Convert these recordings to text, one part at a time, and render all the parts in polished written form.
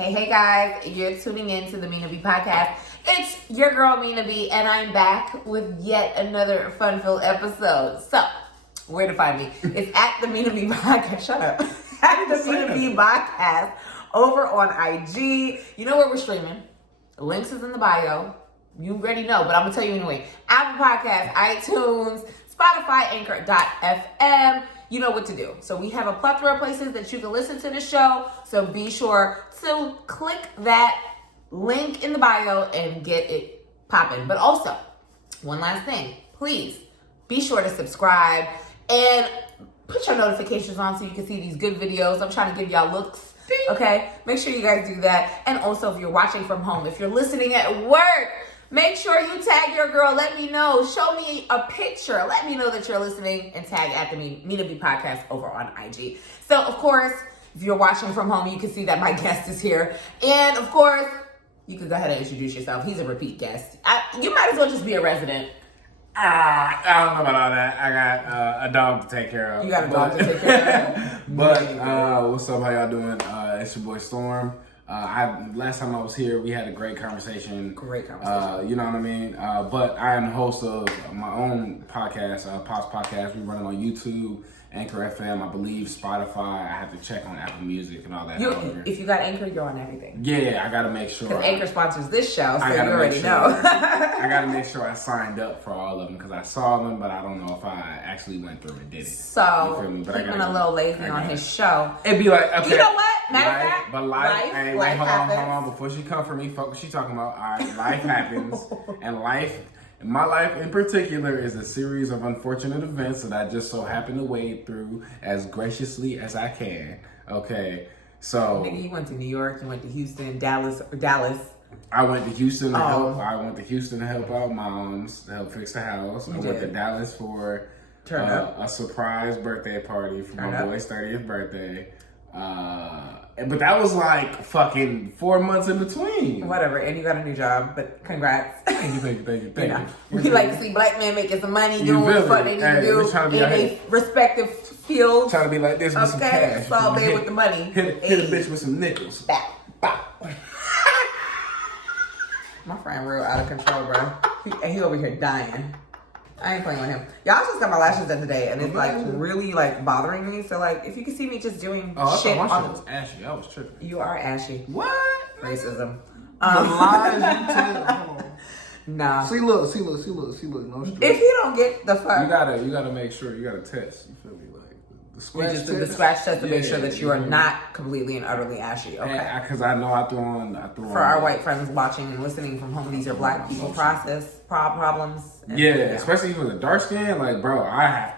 Hey guys, you're tuning in to the Mina B Podcast. It's your girl Mina B, and I'm back with yet another fun-filled episode. So, where to find me? It's at the Mina B Podcast. Shut up. At the Mina B Podcast over on IG. You know where we're streaming. The links is in the bio. You already know, but I'm going to tell you anyway. Apple Podcasts, iTunes, Spotify, Anchor.fm. You know what to do. So we have a plethora of places that you can listen to the show. So be sure to click that link in the bio and get it popping. But also, one last thing. Please be sure to subscribe and put your notifications on so you can see these good videos. I'm trying to give y'all looks. Okay? Make sure you guys do that. And also, if you're watching from home, if you're listening at work, make sure you tag your girl. Let me know. Show me a picture. Let me know that you're listening and tag at the Mina B Podcast over on IG. So, of course, if you're watching from home, you can see that my guest is here. And, of course, you can go ahead and introduce yourself. He's a repeat guest. You might as well just be a resident. I don't know about all that. I got a dog to take care of. You got a dog to take care of. But what's up? How y'all doing? It's your boy Storm. Last time I was here, we had a great conversation. You know what I mean? But I am the host of my own podcast, Pops Podcast. We run it on YouTube, Anchor FM, I believe, Spotify. I have to check on Apple Music and all that. If you got Anchor, you're on everything. Yeah, I got to make sure. Because Anchor sponsors this show, so you already know. I got to make sure I signed up for all of them because I saw them, but I don't know if I actually went through and did it. So, he's been a little lazy on his show. It'd be like, okay. You know what? Matter of fact, life happens. Hold on. Before she come for me, fuck what she talking about. All right, life happens. And my life in particular is a series of unfortunate events that I just so happen to wade through as graciously as I can. Okay, so. Nigga, you went to New York, you went to Houston, Dallas. I went to Houston to help. I went to Houston to help out moms, to help fix the house. I went to Dallas for a surprise birthday party for my boy's 30th birthday. But that was like fucking 4 months in between. Whatever, and you got a new job, but congrats. Thank you. We like to see black men making some money, doing what the fuck they need to do in their respective fields. Trying to be like this with some cash. It's all there with the money. Hit a bitch with some nickels. Bow, bow. My friend real out of control, bro. He over here dying. I ain't playing with him. Y'all just got my lashes done today, and it's like really like bothering me. So like, if you can see me just doing shit my on shit was ashy. I was tripping. You are ashy. What? Racism. The lies you tell. Hold on. Nah. See, look. No stress. If you don't get the fuck, you gotta make sure. You gotta test. You feel me? Like the scratch test. The scratch test to make sure that you are not completely and utterly ashy. Okay. Because I know I threw on. For our white friends watching and listening from home, these are black people problems. Especially for the dark skin. Like, bro, I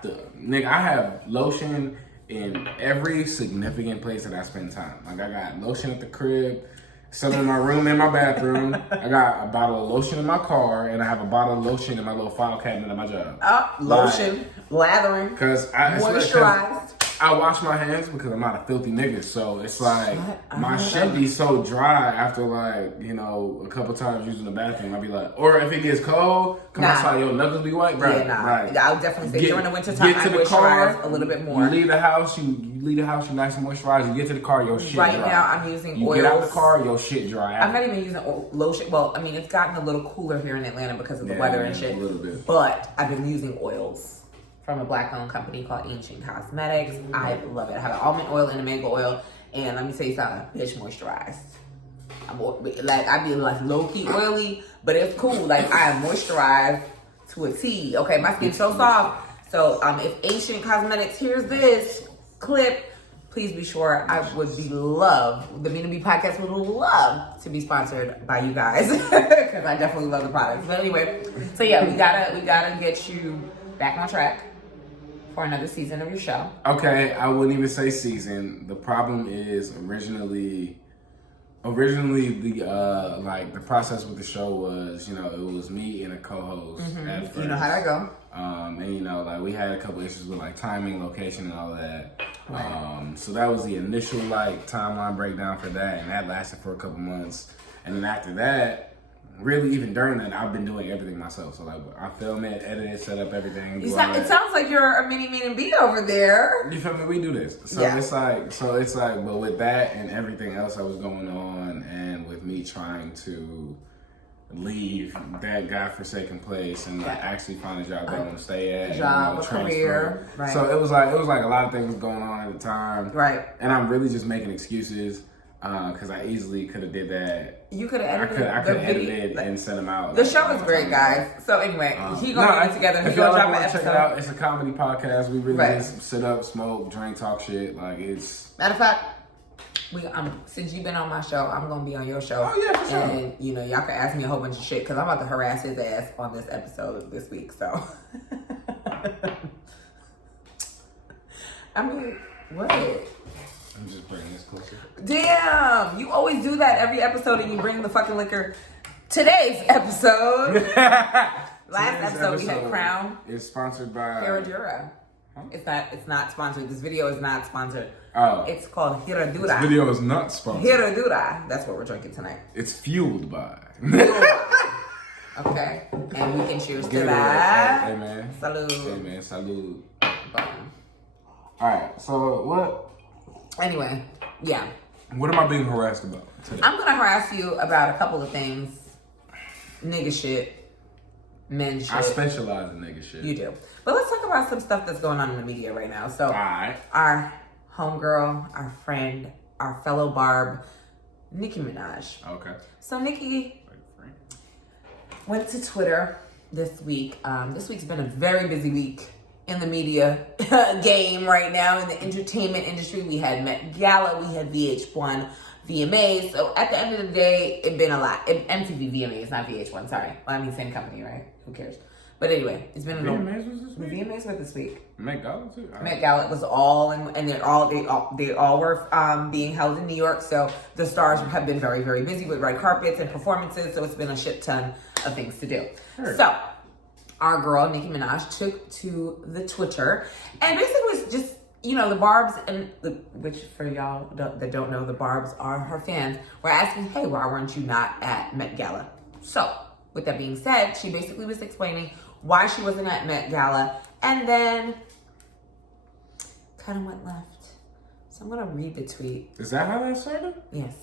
have lotion in every significant place that I spend time. Like, I got lotion at the crib, some in my room, in my bathroom. I got a bottle of lotion in my car, and I have a bottle of lotion in my little file cabinet at my job. Lotion, lathering, moisturized. I wash my hands because I'm not a filthy nigga, so it's like my shit be so dry after like, you know, a couple times using the bathroom. I'll be like, or if it gets cold, come outside, your knuckles be white, bro. Yeah, nah. Right. I'll definitely say during the winter time, I moisturize a little bit more. You leave the house, you nice and moisturized. You get to the car, your shit dry. Right now, I'm using oils. You get out the car, your shit dry. I'm not even using lotion. Well, I mean, it's gotten a little cooler here in Atlanta because of the weather and shit. A little bit. But I've been using oils from a black-owned company called Ancient Cosmetics. I love it. I have an almond oil and a mango oil, and let me tell you something, bitch, moisturized. I be like low-key oily, but it's cool. Like, I am moisturized to a T. Okay, my skin's so soft. So if Ancient Cosmetics hears this clip, please be sure. The Mina B Podcast would love to be sponsored by you guys because I definitely love the products. But anyway, so yeah, we gotta get you back on track for another season of your show. Okay, I wouldn't even say season. The problem is originally the process with the show was, you know, it was me and a co-host at first. You know how that go. And you know, like we had a couple issues with like timing, location, and all that. Right. So that was the initial like timeline breakdown for that, and that lasted for a couple months. And then after that, really, even during that, I've been doing everything myself. So like, I film it, edit it, set up everything. It sounds like you're a Mina B over there. You feel me? We do this. So it's like, but with that and everything else that was going on, and with me trying to leave that godforsaken place and like actually find a job that I want to stay at, a career. Right. So it was like a lot of things going on at the time. Right. And I'm really just making excuses. Because I easily could have did that. You could have edited. I could have edited and sent them out. The show is great, guys. So anyway, he gonna get together. If y'all want to check it out, it's a comedy podcast. We really just sit up, smoke, drink, talk shit. Like it's. Matter of fact, since you've been on my show, I'm gonna be on your show. Oh yeah, for sure. And y'all can ask me a whole bunch of shit because I'm about to harass his ass on this episode this week. So. I mean, what? I'm just bringing this closer. Damn, you always do that every episode and you bring the fucking liquor. Today's episode. Last episode we had Crown. It's sponsored by Herradura. Huh? It's not sponsored. This video is not sponsored. Oh. It's called Herradura. This video is not sponsored. Herradura. That's what we're drinking tonight. It's fueled by. Okay. And we can cheers to that. Amen. Salud. Amen. Salud. Boom. Alright, so what? Anyway, yeah. What am I being harassed about today? I'm gonna harass you about a couple of things. Nigga shit. Men shit. I specialize in nigga shit. You do. But let's talk about some stuff that's going on in the media right now. So, alright. Our homegirl, our friend, our fellow Barb, Nicki Minaj. Okay. So Nicki went to Twitter this week. This week's been a very busy week in the media game right now, in the entertainment industry. We had Met Gala, we had VH1, VMAs. So at the end of the day, it's been a lot. MTV VMAs, not VH1, sorry. Well, I mean, same company, right? Who cares? But anyway, it's been a little... VMAs was this week? The VMAs were this week. Met Gala too? Met Gala was all in, and they all were being held in New York. So the stars have been very, very busy with red carpets and performances. So it's been a shit ton of things to do. Sure. So our girl, Nicki Minaj, took to the Twitter and basically was just, the Barbs, which for y'all that don't know, the Barbs are her fans, were asking, hey, why weren't you not at Met Gala? So with that being said, she basically was explaining why she wasn't at Met Gala and then kind of went left. So I'm going to read the tweet. Is that how that started? Yes.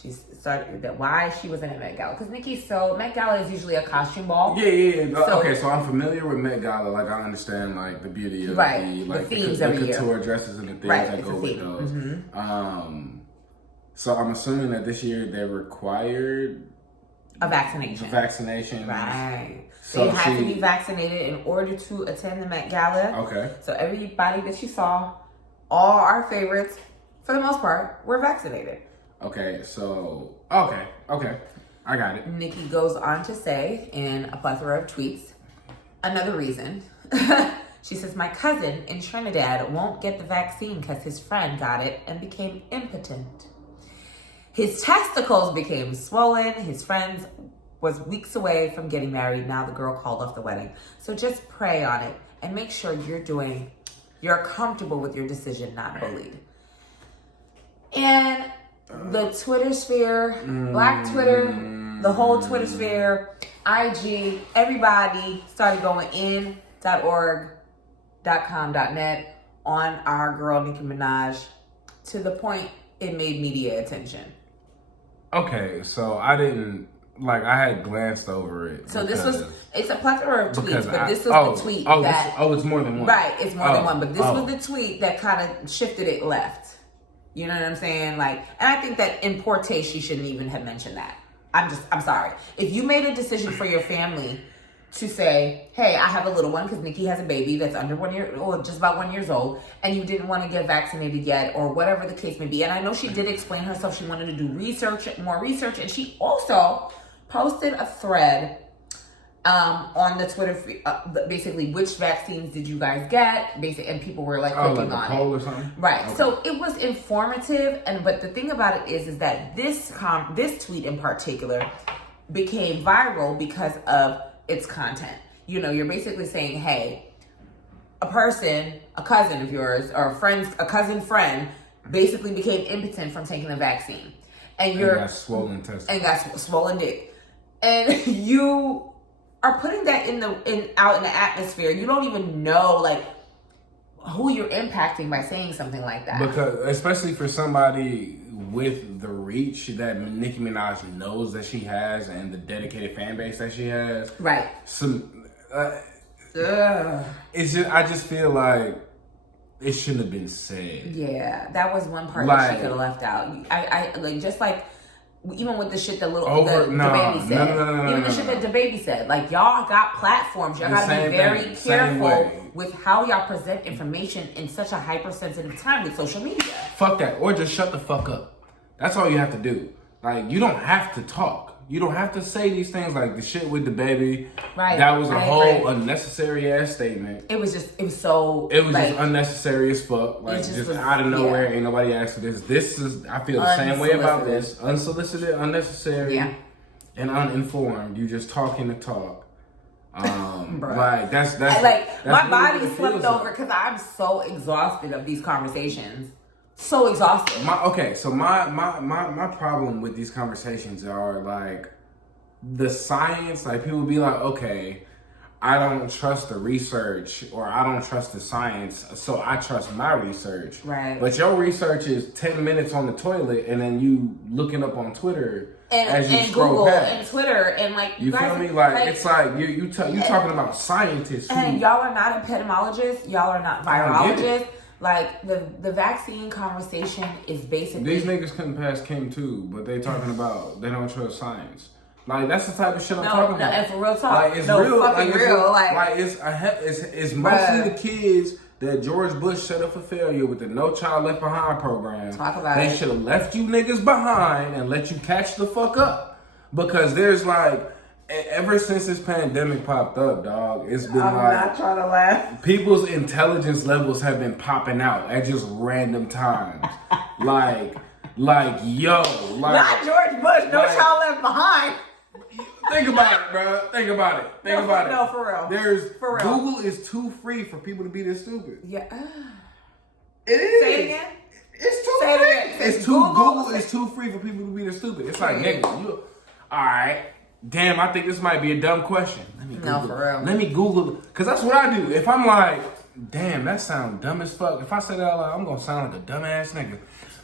She started that why she wasn't at Met Gala. Because Met Gala is usually a costume ball. Yeah. So, okay, so I'm familiar with Met Gala. Like, I understand, like, the beauty of the themes the every year. couture dresses and the things that go with those. Mm-hmm. So I'm assuming that this year they required a vaccination. Right. So they had to be vaccinated in order to attend the Met Gala. Okay. So everybody that she saw, all our favorites, for the most part, were vaccinated. Okay, so, okay, I got it. Nicki goes on to say in a plethora of tweets, another reason. She says, my cousin in Trinidad won't get the vaccine because his friend got it and became impotent. His testicles became swollen. His friend was weeks away from getting married. Now the girl called off the wedding. So just pray on it and make sure you're comfortable with your decision, not bullied. And the Twitter sphere, Black Twitter, the whole Twitter sphere, IG, everybody started going in.org, .com, .net on our girl Nicki Minaj to the point it made media attention. Okay, so I had glanced over it. So it's a plethora of tweets, but this was the tweet it's more than one. Right, it's more than one, but this was the tweet that kind of shifted it left. You know what I'm saying? And I think that in poor taste, she shouldn't even have mentioned that. I'm sorry. If you made a decision for your family to say, hey, I have a little one, because Nicki has a baby that's under 1 year, or just about 1 year old, and you didn't want to get vaccinated yet, or whatever the case may be. And I know she did explain herself. She wanted to do more research, and she also posted a thread on the Twitter, basically, which vaccines did you guys get? And people were clicking on it. Or something? Right. Okay. So it was informative, but the thing about it is that this tweet in particular became viral because of its content. You're basically saying, hey, a cousin of yours, or a cousin friend, basically became impotent from taking the vaccine, and got swollen testicles. And got swollen dick. and you are putting that out in the atmosphere. You don't even know like who you're impacting by saying something like that. Because especially for somebody with the reach that Nicki Minaj knows that she has and the dedicated fan base that she has, right? It's just, I just feel like it shouldn't have been said. Yeah, that was one part that she could have left out. I like, just like even with the shit that DaBaby said. Even the shit that DaBaby said. Like, y'all got platforms. Y'all gotta be very careful with how y'all present information in such a hypersensitive time with social media. Fuck that. Or just shut the fuck up. That's all you have to do. Like, you don't have to talk. You don't have to say these things like the shit with DaBaby. Right. That was a whole unnecessary ass statement. It was just unnecessary as fuck. Like, just out of nowhere, ain't nobody asked for this. This is, I feel the same way about this. Unsolicited, unnecessary, and uninformed. You just talking to talk. Like, that's my body flipped over because I'm so exhausted of these conversations. So exhausted. My problem with these conversations are like the science. Like, people be like, okay, I don't trust the research or I don't trust the science, so I trust my research. Right. But your research is 10 minutes on the toilet and then you looking up on Twitter as you scroll Google past. and Twitter and like you guys, feel me? Like it's like you talking about scientists. And y'all are not epidemiologists. Y'all are not virologists. Like, the vaccine conversation is basically... These niggas couldn't pass Kim 2, but they talking about they don't trust science. Like, that's the type of shit I'm talking about. And for real talk. Like, it's real. It's mostly the kids that George Bush set up for failure with the No Child Left Behind program. Talk about They should have left you niggas behind and let you catch the fuck up. Because there's like... Ever since this pandemic popped up, dog, it's been I'm not trying to laugh. People's intelligence levels have been popping out at just random times. like, yo. Like, not George Bush, No Child Left Behind. Think about it, bro. Think about it. No, for real. Google is too free for people to be this stupid. Yeah. It is. Say it again. It's too free. Google is too free for people to be this stupid. It's like, nigga, you... Alright. Damn, I think this might be a dumb question. Let me Google. No, for real. Let me Google, because that's what I do. If I'm like, damn, that sounds dumb as fuck. If I say that out loud, I'm going to sound like a dumbass nigga.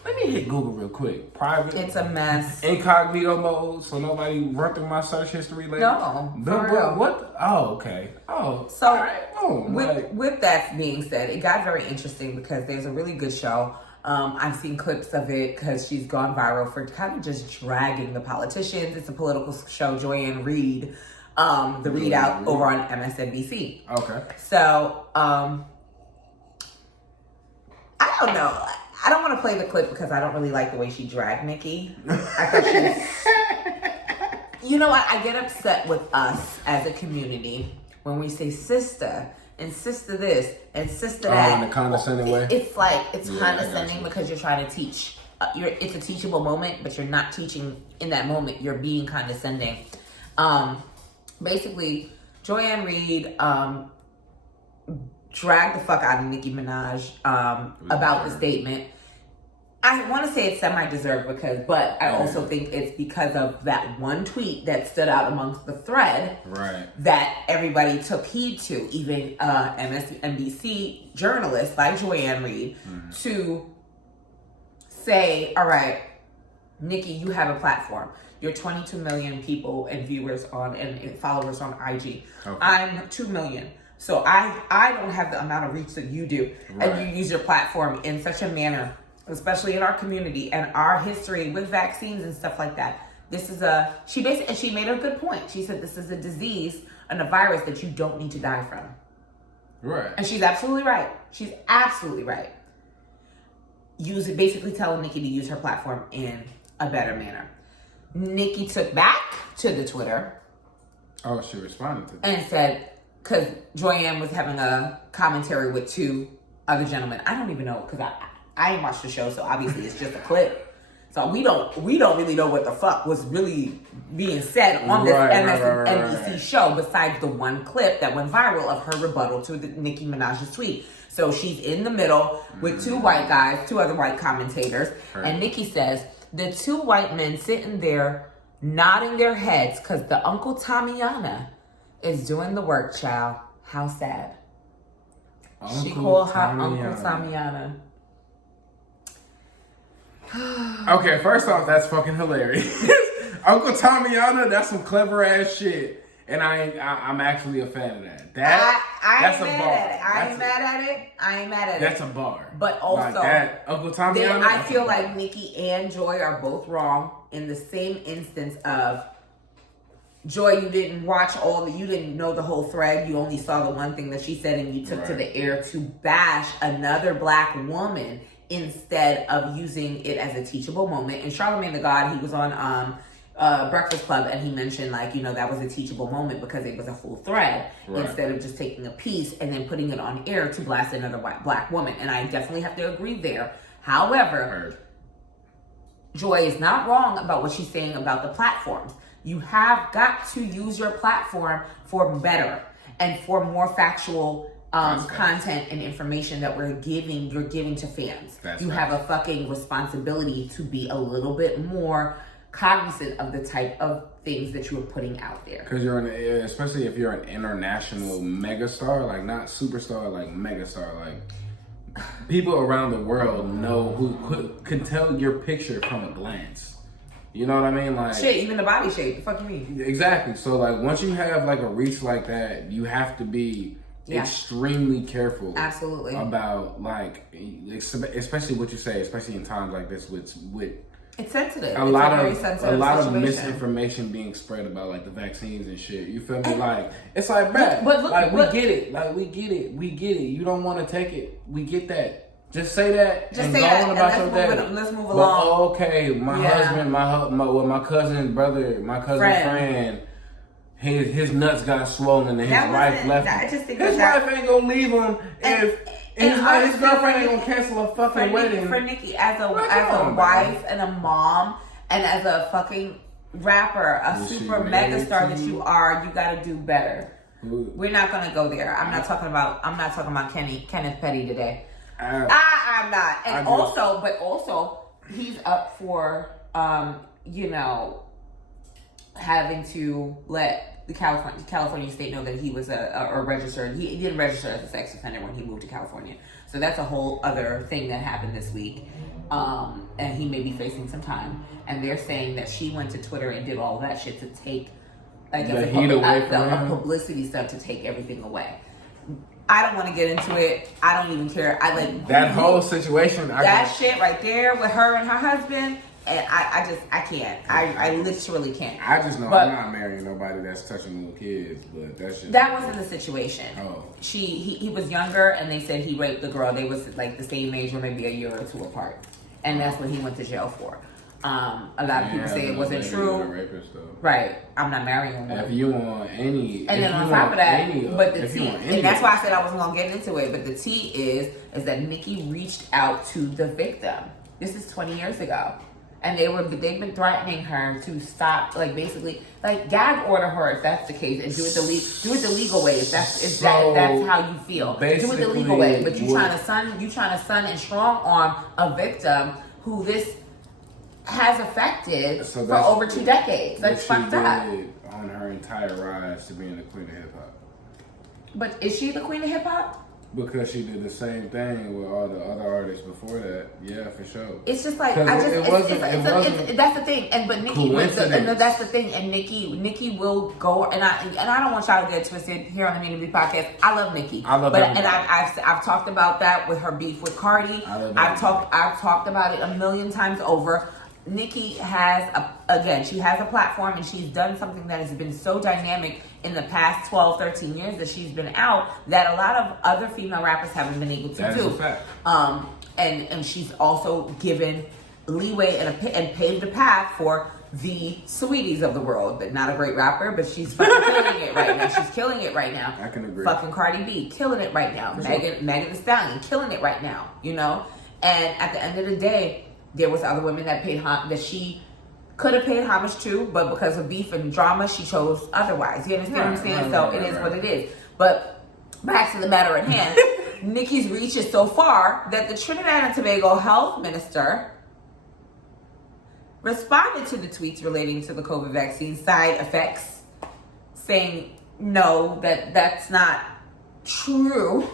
Let me hit Google real quick. Private. It's a mess. Incognito mode, so nobody run through my search history later. No, for real. What? Oh, okay. Oh, so all right. Boom. With that being said, it got very interesting because there's a really good show. I've seen clips of it because she's gone viral for kind of just dragging the politicians. It's a political show, Joanne Reid, the Readout over on MSNBC. Okay. So, I don't know. I don't want to play the clip because I don't really like the way she dragged Nicki. I thought she was... You know what? I get upset with us as a community when we say sister and sister this and sister that. In a condescending way? It's like, it's condescending because you're trying to teach. It's a teachable moment, but you're not teaching in that moment. You're being condescending. Basically, Joanne Reid dragged the fuck out of Nicki Minaj about the statement. I want to say it's semi-deserved but I also think it's because of that one tweet that stood out amongst the thread that everybody took heed to, even MSNBC journalists like Joanne Reid, to say, all right, Nicki, you have a platform. You're 22 million people and viewers and followers on IG. Okay. I'm 2 million. So I don't have the amount of reach that you do. And you use your platform in such a manner, especially in our community and our history with vaccines and stuff like that. This is she made a good point. She said this is a disease and a virus that you don't need to die from. Right. And she's absolutely right. She's absolutely right. Basically telling Nicki to use her platform in a better manner. Nicki took back to the Twitter. Oh, she responded to that. And said, because Joanne was having a commentary with two other gentlemen. I don't even know, because I ain't watched the show, so obviously it's just a clip. So we don't really know what the fuck was really being said on this MSNBC show, besides the one clip that went viral of her rebuttal to the Nicki Minaj's tweet. So she's in the middle with two white guys, two other white commentators, and Nicki says, the two white men sitting there nodding their heads because the Uncle Tamiana is doing the work, child. How sad. She called her Uncle Tamiana. Okay, first off, that's fucking hilarious. Uncle Tamiana, that's some clever ass shit. And I'm actually a fan of that. That's a bar. I ain't mad at it. That's a bar. But also, like that, Uncle Tamiana. I feel like Nicki and Joy are both wrong in the same instance of Joy. You didn't you didn't know the whole thread. You only saw the one thing that she said, and you took to the air to bash another black woman instead of using it as a teachable moment. And Charlamagne the God, he was on Breakfast Club, and he mentioned that was a teachable moment because it was a full thread instead of just taking a piece and then putting it on air to blast another black woman. And I definitely have to agree there. However, Joy is not wrong about what she's saying about the platforms. You have got to use your platform for better and for more factual content and information that you're giving to fans. You have a fucking responsibility to be a little bit more cognizant of the type of things that you are putting out there. Because especially if you're an international megastar, like not superstar, like megastar, like people around the world know who can tell your picture from a glance. You know what I mean? Like shit, even the body shape. The fuck you mean? Exactly. So like once you have like a reach like that, you have to be extremely careful. Absolutely. About like, especially what you say, especially in times like this with it's sensitive. A lot of misinformation being spread about like the vaccines and shit. You feel me? Like it's like, bruh, we get it. Like we get it. You don't want to take it. We get that. Just say that. Just go on about your day. Let's move along. Okay, my husband, my cousin, brother, my cousin friend. His nuts got swollen and his wife left him. His wife ain't gonna leave him if his girlfriend ain't gonna cancel a fucking wedding. For Nicki, as a wife and a mom and as a fucking rapper, a super megastar that you are, you gotta do better. We're not gonna go there. I'm not talking about Kenneth Petty today. I'm not. And also he's up for having to let the California state know that he was a registered. He didn't register as a sex offender when he moved to California. So that's a whole other thing that happened this week. And he may be facing some time. And they're saying that she went to Twitter and did all that shit to take a publicity stuff to take everything away. I don't want to get into it. I don't even care. I like that whole situation. Shit right there with her and her husband. And I can't. I literally can't. I just know I'm not marrying nobody that's touching little kids, but that wasn't the situation. Oh. He was younger, and they said he raped the girl. They was like the same age or maybe a year or two apart. And that's what he went to jail for. A lot of people say it wasn't true. Rapist, though. Right. I'm not marrying him. If you want any, and then on top of that, but the tea, and that's why I said I wasn't gonna get into it. But the tea is that Nicki reached out to the victim. This is 20 years ago, and they've been threatening her to stop, basically gag order her if that's the case, and do it the legal way if that's how you feel. Do it the legal way. But you trying to sun and strong arm a victim who this has affected for over 2 decades. That's fucked up. On her entire rise to being the queen of hip hop. But is she the queen of hip hop? Because she did the same thing with all the other artists before that. Yeah, for sure. It's just like that's the thing. But Nicki, that's the thing. And Nicki will go. And I don't want y'all to get twisted here on the Mina B Podcast. I love Nicki. I've talked about that with her beef with Cardi. I've talked about it a million times over. Nicki has she has a platform, and she's done something that has been so dynamic in the past 12, 13 years that she's been out that a lot of other female rappers haven't been able to do. That is a fact. And she's also given leeway and paved a path for the Sweeties of the world, but not a great rapper, but she's fucking killing it right now. She's killing it right now. I can agree. Fucking Cardi B, killing it right now. Megan Thee Stallion, killing it right now. And at the end of the day, there was other women that that she could have paid homage to, but because of beef and drama, she chose otherwise. You understand what I'm saying? So it is what it is. But back to the matter at hand, Nicki's reach is so far that the Trinidad and Tobago health minister responded to the tweets relating to the COVID vaccine side effects, saying no, that's not true.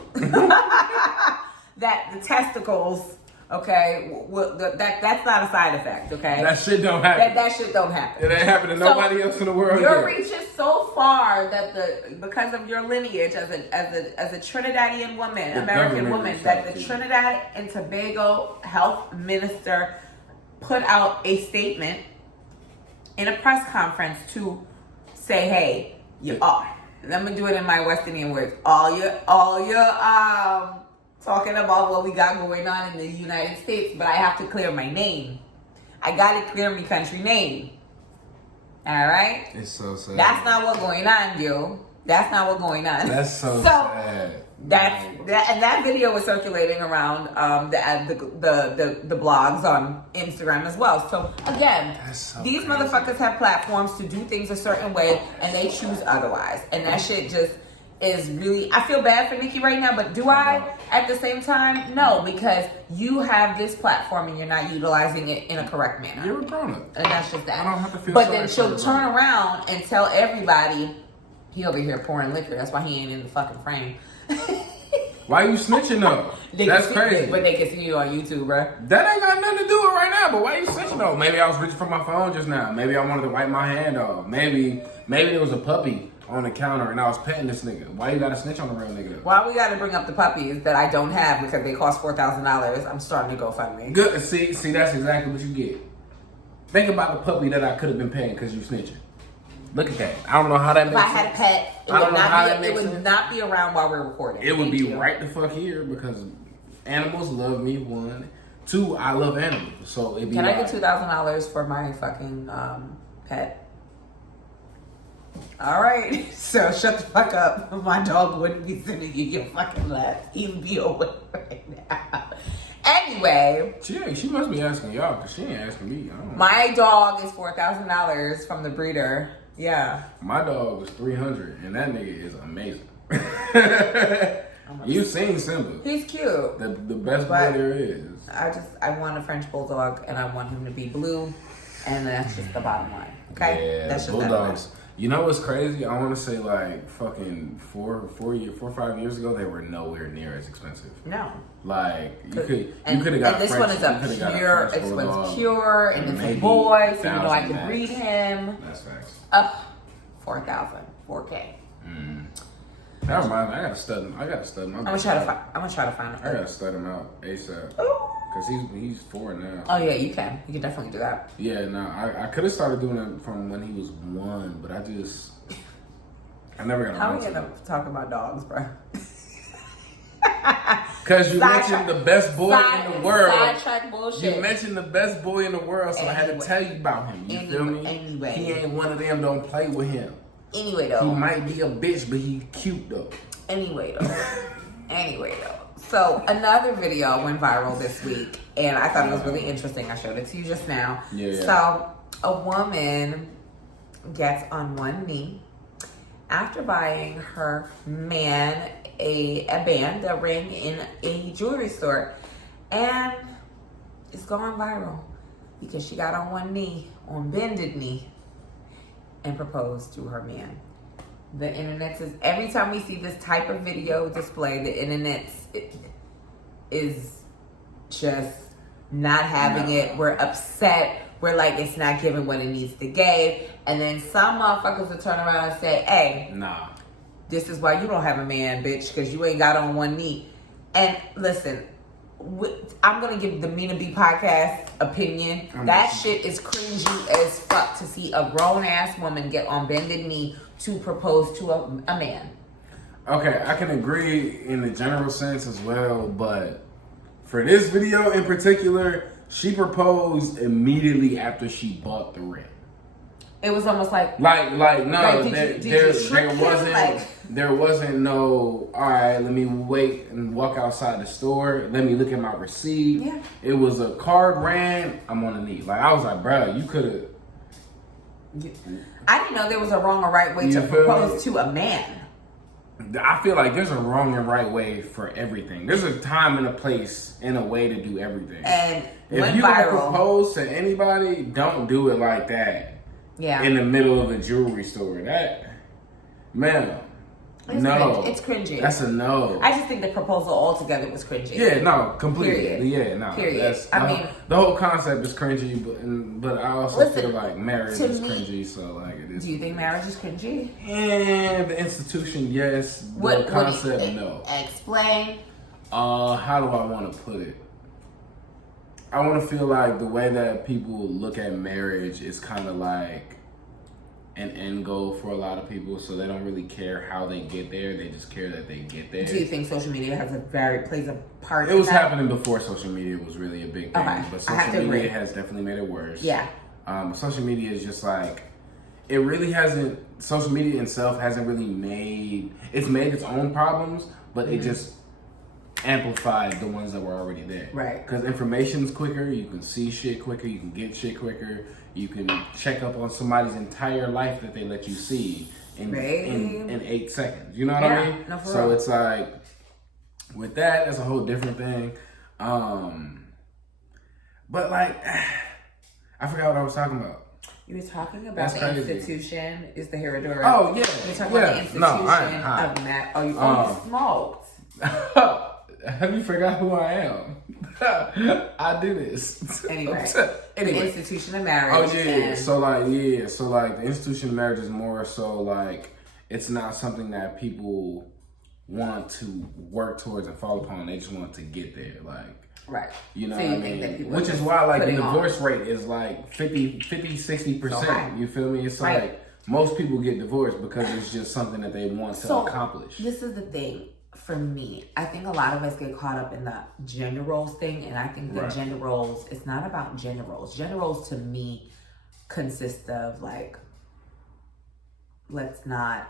That the testicles, okay, that's not a side effect, okay? That shit don't happen. That shit don't happen. It ain't happening to nobody else in the world. Your reach is so far that because of your lineage as a Trinidadian woman, American woman, that the Trinidad and Tobago health minister put out a statement in a press conference to say, hey, let me do it in my West Indian words. All your talking about what we got going on in the United States, but I have to clear my name. I gotta clear my country name. All right? It's so sad. That's not what's going on, yo. That's not what's going on. That's so sad. That video was circulating around the blogs on Instagram as well. So again, these motherfuckers have platforms to do things a certain way, and they choose otherwise. And that shit just is really. I feel bad for Nicki right now, but do I? At the same time, no, because you have this platform and you're not utilizing it in a correct manner. You're a grown-up, and that's just that. I don't have to feel. But then she'll turn around and tell everybody he over here pouring liquor. That's why he ain't in the fucking frame. Why you snitching though? That's crazy. But they can see you on YouTube, bro. That ain't got nothing to do with right now. But why you snitching though? Maybe I was reaching for my phone just now. Maybe I wanted to wipe my hand off. Maybe there was a puppy on the counter and I was petting this nigga. Why you gotta snitch on the real nigga? Why we gotta bring up the puppies that I don't have because they cost $4,000? I'm starting to GoFundMe. Good. See, that's exactly what you get. Think about the puppy that I could have been paying because you snitching. Look at that. I don't know how that makes sense. If I had a pet, it would not be around while we're recording. It would be right the fuck here because animals love me, 1. 2, I love animals. So it'd be Can I get $2,000 for my fucking pet? All right. So shut the fuck up. My dog wouldn't be sending you your fucking laugh. He'd be away right now. Anyway. She must be asking y'all because she ain't asking me. I don't know. My dog is $4,000 from the breeder. Yeah. My dog was $300 and that nigga is amazing. You've seen Simba. He's cute. The best boy there is. I want a French bulldog and I want him to be blue, and that's just the bottom line. Okay? Yeah, that's just bulldogs. You know what's crazy? I want to say like fucking 4 or 5 years ago, they were nowhere near as expensive. No. Like you could have got. And this one is a pure, expensive pure, and it's a boy, so you know I can breed him. That's facts. $4,000, $4K. That reminds me, I gotta stud him. I'm gonna try to find him. I gotta stud him out ASAP. Cause he's 4 now. Oh yeah, you can definitely do that. Yeah, no, I could have started doing it from when he was 1, but I never got around to it. How are we gonna talk about dogs, bro? Cause you mentioned the best boy in the world. Sidetrack bullshit. You mentioned the best boy in the world, so I had to tell you about him. You feel me? Anyway. He ain't one of them, don't play with him. Anyway though. He might be a bitch, but he cute though. Anyway though. So another video went viral this week, and I thought it was really interesting. I showed it to you just now. Yeah. So a woman gets on one knee after buying her man a ring in a jewelry store, and it's going viral because she got on one knee, on bended knee, and proposed to her man. The internet says every time we see this type of video display, the internet is just not having it. We're upset. We're like, it's not giving what it needs to give. And then some motherfuckers will turn around and say, hey, nah, this is why you don't have a man, bitch, because you ain't got on one knee. And listen, I'm going to give the Mina B Podcast opinion. That shit is cringy as fuck to see a grown-ass woman get on bended knee to propose to a man. Okay, I can agree in the general sense as well, but for this video in particular, she proposed immediately after she bought the ring. It was almost like there wasn't no, all right, let me wait and walk outside the store, let me look at my receipt. Yeah. It was a card ran, I'm on the knee. Like, I was like, bro, you could have. I didn't know there was a wrong or right way to propose to a man. I feel like there's a wrong and right way for everything. There's a time and a place and a way to do everything. And if you propose to anybody, don't do it like that. Yeah. In the middle of a jewelry store. It's cringy. That's a no. I just think the proposal altogether was cringy. Yeah, no, completely. Period. Yeah, no. Period. The whole concept is cringy, but I also feel like marriage is cringy. So like, it is. Do you think marriage is cringy? And the institution, yes. The concept, no. Explain. How do I want to put it? I want to feel like the way that people look at marriage is kind of like an end goal for a lot of people, so they don't really care how they get there. They just care that they get there. Do you think social media plays a part? It was happening before social media was really a big thing, okay. But social media has definitely made it worse. Yeah. Social media is just like, it really hasn't. Social media itself hasn't really made its own problems, but it just amplified the ones that were already there. Right. Because information's quicker, you can see shit quicker, you can get shit quicker, you can check up on somebody's entire life that they let you see in 8 seconds. You know what I mean? No, for so real. It's like, with that, that's a whole different thing. But like, I forgot what I was talking about. You were talking about the institution is the Herradura. Oh, yeah. You were talking about the institution of Matt. Oh, you smoked. Have you forgot who I am? I do this. Anyway, the institution of marriage. Oh yeah. So like the institution of marriage is more so like, it's not something that people want to work towards and fall upon. They just want to get there. Like, right. You know what I mean? Which is why like the divorce rate is like 50-60%. You feel me? It's like most people get divorced because it's just something that they want to accomplish. This is the thing. For me, I think a lot of us get caught up in the gender roles thing, and I think the gender roles, it's not about gender roles. Gender roles to me consist of like, husband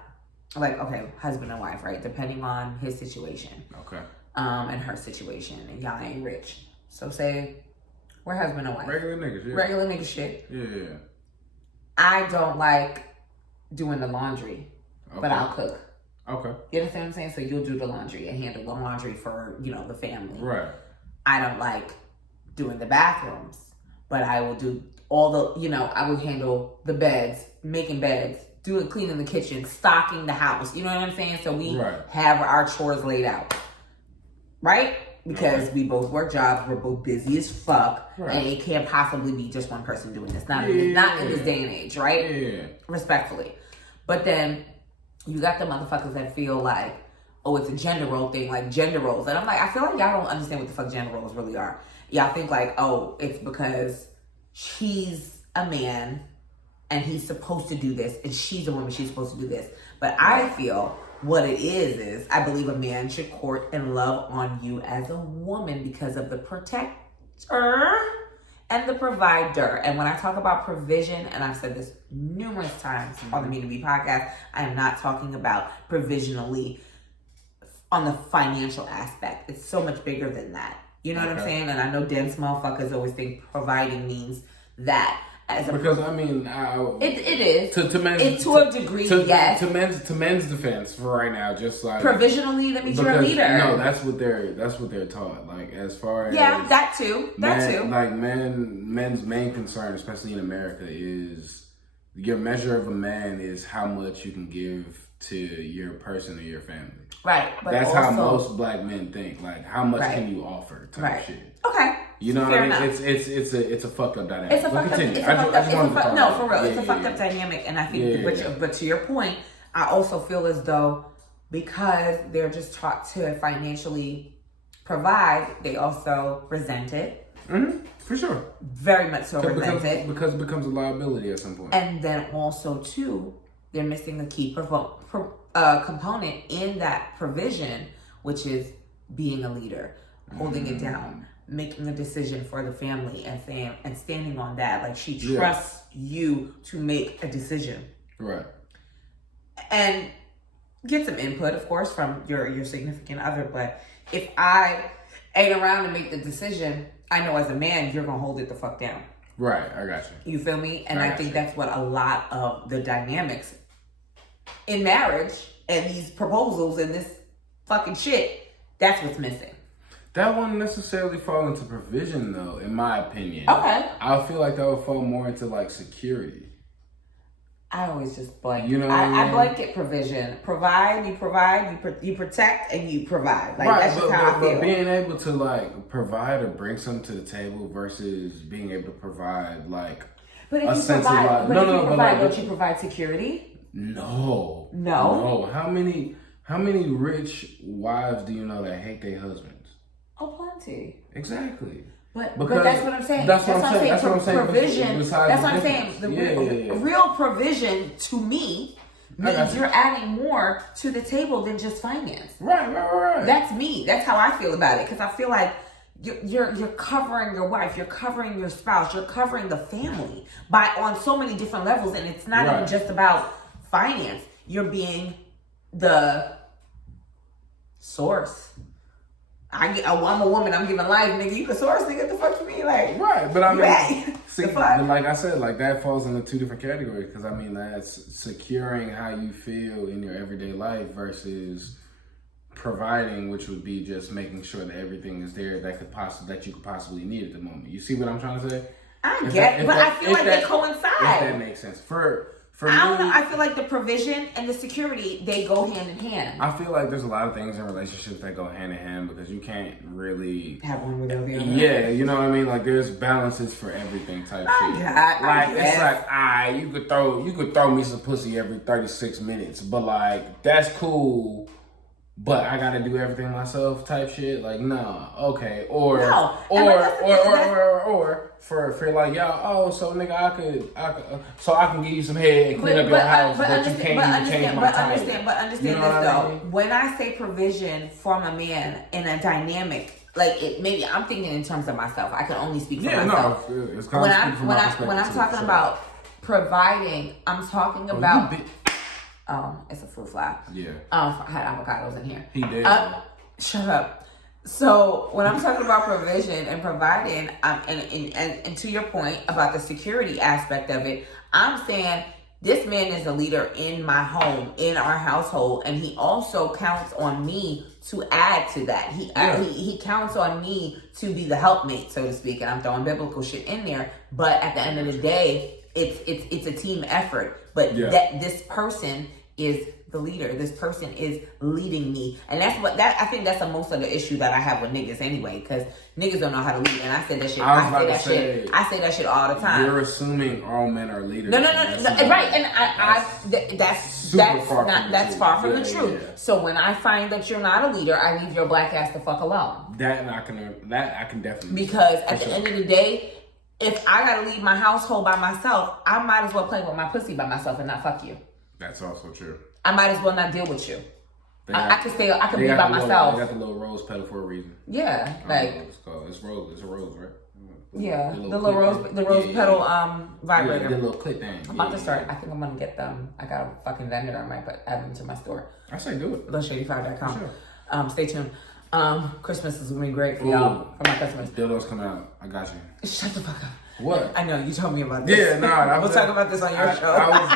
and wife, right? Depending on his situation. Okay. And her situation, and y'all ain't rich. So say we're husband and wife. Regular niggas, yeah. Regular nigga shit. Yeah. I don't like doing the laundry, but I'll cook. Okay. You understand what I'm saying? So you'll do the laundry and handle the laundry for, the family. Right. I don't like doing the bathrooms, but I will do all the, I will handle the beds, making beds, cleaning the kitchen, stocking the house. You know what I'm saying? So we have our chores laid out. Right? Because we both work jobs, we're both busy as fuck, and it can't possibly be just one person doing this. Not in this day and age, right? Yeah. Respectfully. But then you got the motherfuckers that feel like, oh, it's a gender role thing, like gender roles. And I'm like, I feel like y'all don't understand what the fuck gender roles really are. Y'all think like, oh, it's because he's a man and he's supposed to do this, and she's a woman, she's supposed to do this. But I feel what it is I believe a man should court and love on you as a woman because of the protector and the provider. And when I talk about provision, and I've said this numerous times on the Mina B Podcast, I am not talking about provisionally on the financial aspect. It's so much bigger than that. You know what I'm saying? And I know dense motherfuckers always think providing means that. Because I mean, it is to a degree. Yes. To men's defense for right now, just like provisionally, that means you're a leader. No, that's what they're taught. Like as far as that too. Like men's main concern, especially in America, is your measure of a man is how much you can give to your person or your family. Right. But that's how most black men think. Like how much can you offer type shit. Okay. You know what I mean? Enough. It's a fucked up dynamic. It's a fucked up. It's a fucked up dynamic, and I think. But to your point, I also feel as though because they're just taught to financially provide, they also resent it. Mm-hmm. For sure. Very much so resent it because it becomes a liability at some point. And then also too, they're missing a key component in that provision, which is being a leader, holding it down, making a decision for the family, and standing on that. Like she trusts you to make a decision, right? And get some input, of course, from your significant other. But if I ain't around to make the decision, I know as a man you're gonna hold it the fuck down. Right, I got you. You feel me? And I think that's what a lot of the dynamics in marriage and these proposals and this fucking shit. That's what's missing. That wouldn't necessarily fall into provision, though, in my opinion. Okay. I feel like that would fall more into like security. I always just blanket. You know, I blanket provision. You protect, and you provide. Like, that's just how I feel. But being able to like provide or bring something to the table versus being able to provide like but if a you sense provide, of like, but if you provide, don't you provide security? No. How many rich wives do you know that hate their husbands? Oh, plenty. Exactly. But that's what I'm saying. That's what I'm saying. That's what I'm saying. Provision. That's what I'm saying. The real provision to me means you're adding more to the table than just finance. Right. That's me. That's how I feel about it. Because I feel like you're covering your wife, you're covering your spouse, you're covering the family on so many different levels, and it's not even just about finance. You're being the source. I'm a woman. I'm giving life, nigga. You can source, nigga. What the fuck you mean, like? Right, but I mean, see, like I said, like that falls into two different categories. Because I mean, that's securing how you feel in your everyday life versus providing, which would be just making sure that everything is there that you could possibly need at the moment. You see what I'm trying to say? I get, but I feel like they coincide. If that makes sense. For I don't know. I feel like the provision and the security, they go hand in hand. I feel like there's a lot of things in relationships that go hand in hand because you can't really have one without the other. Yeah, you know what I mean? Like there's balances for everything type shit. It's like, you could throw me some pussy every 36 minutes, but like that's cool. But I gotta do everything myself type shit. Like, nah, okay. Or for like, y'all, so nigga, I can give you some head and clean up your house, but you can't even change my time. But understand this though. When I say provision from a man in a dynamic, like maybe I'm thinking in terms of myself. I can only speak for myself. No, it's kind of from my perspective. When I'm talking about providing, I'm talking about. It's a fruit fly. Yeah. I had avocados in here. He did. Shut up. So when I'm talking about provision and providing, and to your point about the security aspect of it, I'm saying this man is a leader in my home, in our household, and he also counts on me to add to that. He counts on me to be the helpmate, so to speak, and I'm throwing biblical shit in there. But at the end of the day, it's a team effort. But that this person is the leader. This person is leading me, and I think that's the most of the issue that I have with niggas anyway, because niggas don't know how to lead. And I say that shit. I say that shit all the time. You're assuming all men are leaders. No, right? And that's far from the truth. Yeah. So when I find that you're not a leader, I leave your black ass the fuck alone. That I can definitely. Because at the end of the day, if I gotta leave my household by myself, I might as well play with my pussy by myself and not fuck you. That's also true. I might as well not deal with you. I could be by myself. They got the little rose petal for a reason. Yeah, like it's called. It's a rose, right? Yeah, the little rose petal vibrator. Yeah, the little clip thing. I'm about to start. I think I'm gonna get them. I got a fucking vendor. I might add them to my store. I say do it. LilShady5.com. Sure. Stay tuned. Christmas is gonna be great for y'all. For my customers. Dildos coming out. I got you. Shut the fuck up. What? I know you told me about this. Yeah, nah. We'll talk about this on your show.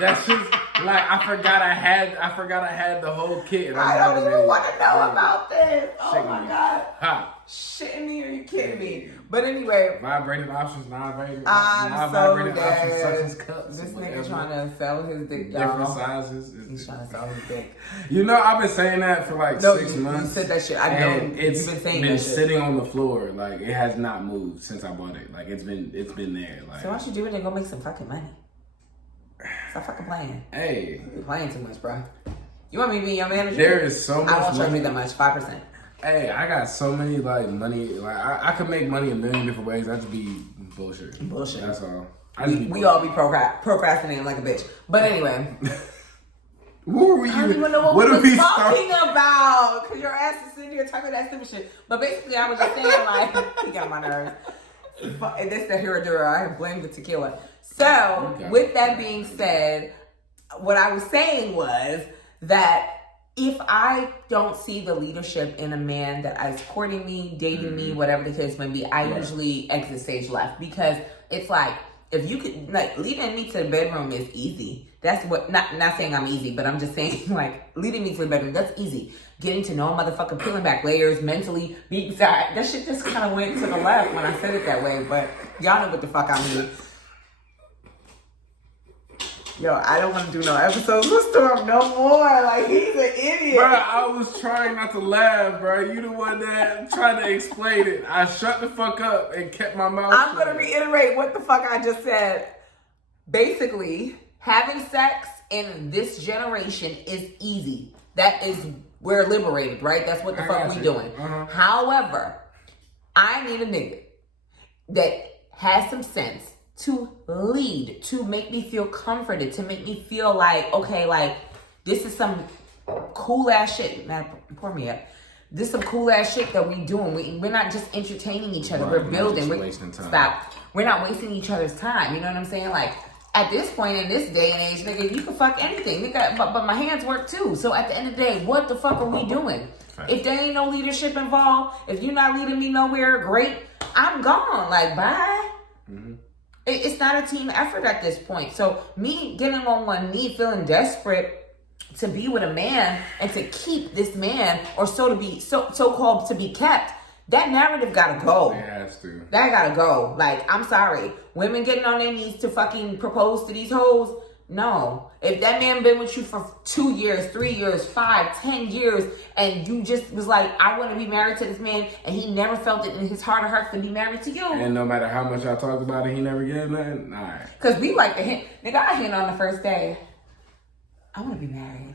That's just like I forgot I had the whole kit. I don't even want to know about this. Oh my god. Shitting me? Are you kidding me? But anyway, vibrating options, non-vibrating options, such as cups. This nigga trying to sell his dick, different sizes. He's trying to sell his dick. You know, I've been saying that for like 6 months. You said that shit. I know. It's been saying been that shit. sitting on the floor. Like it has not moved since I bought it. Like it's been there. Like so, why don't you do it and go make some fucking money? Stop fucking playing. Hey, you're playing too much, bro. You want me to be your manager? There is so much. I won't charge you that much. 5%. Hey, I got so many like money. Like I could make money a million different ways. I just be bullshit. Bullshit. That's all. We all be procrastinating like a bitch. But anyway. What were you? I don't even know what we were talking about. Because your ass is sitting here talking that stupid shit. But basically, I was just saying, like, he got my nerves. And this the Herradura. I blame the tequila. So, with that being said, what I was saying was that if I don't see the leadership in a man that is courting me, dating me, whatever the case may be, I usually exit stage left. Because it's like, if you could, like, leading me to the bedroom is easy. That's what, not saying I'm easy, but I'm just saying, like, leading me to the bedroom, that's easy. Getting to know a motherfucker, peeling back layers, mentally, being that shit just kind of went to the left when I said it that way, but y'all know what the fuck I mean. Yo, I don't want to do no episodes with Storm no more. Like, he's an idiot. Bro, I was trying not to laugh, bro. You the one that tried to explain it. I shut the fuck up and kept my mouth shut. I'm going to reiterate what the fuck I just said. Basically, having sex in this generation is easy. That is, we're liberated, right? That's what the fuck we doing. Uh-huh. However, I need a nigga that has some sense to lead, to make me feel comforted, to make me feel like, okay, like, this is some cool ass shit. Man, pour me up. This is some cool ass shit that we doing. We're not just entertaining each other. We're building. We're wasting time. Stop. We're not wasting each other's time. You know what I'm saying? Like, at this point in this day and age, nigga, you can fuck anything. Nigga, but my hands work too. So at the end of the day, what the fuck are we doing? Right. If there ain't no leadership involved, if you're not leading me nowhere, great. I'm gone. Like, bye. Mm-hmm. It's not a team effort at this point. So me getting on one knee, feeling desperate to be with a man and to keep this man, or so-called to be kept, that narrative gotta go. It has to. That gotta go. Like, I'm sorry. Women getting on their knees to fucking propose to these hoes, no. If that man been with you for 2 years, 3 years, 5, 10 years, and you just was like, I want to be married to this man, and he never felt it in his heart of hearts to be married to you. And no matter how much I talked about it, he never gave nothing? Nah. Because we like to hint. Nigga, I hint on the first day. I want to be married.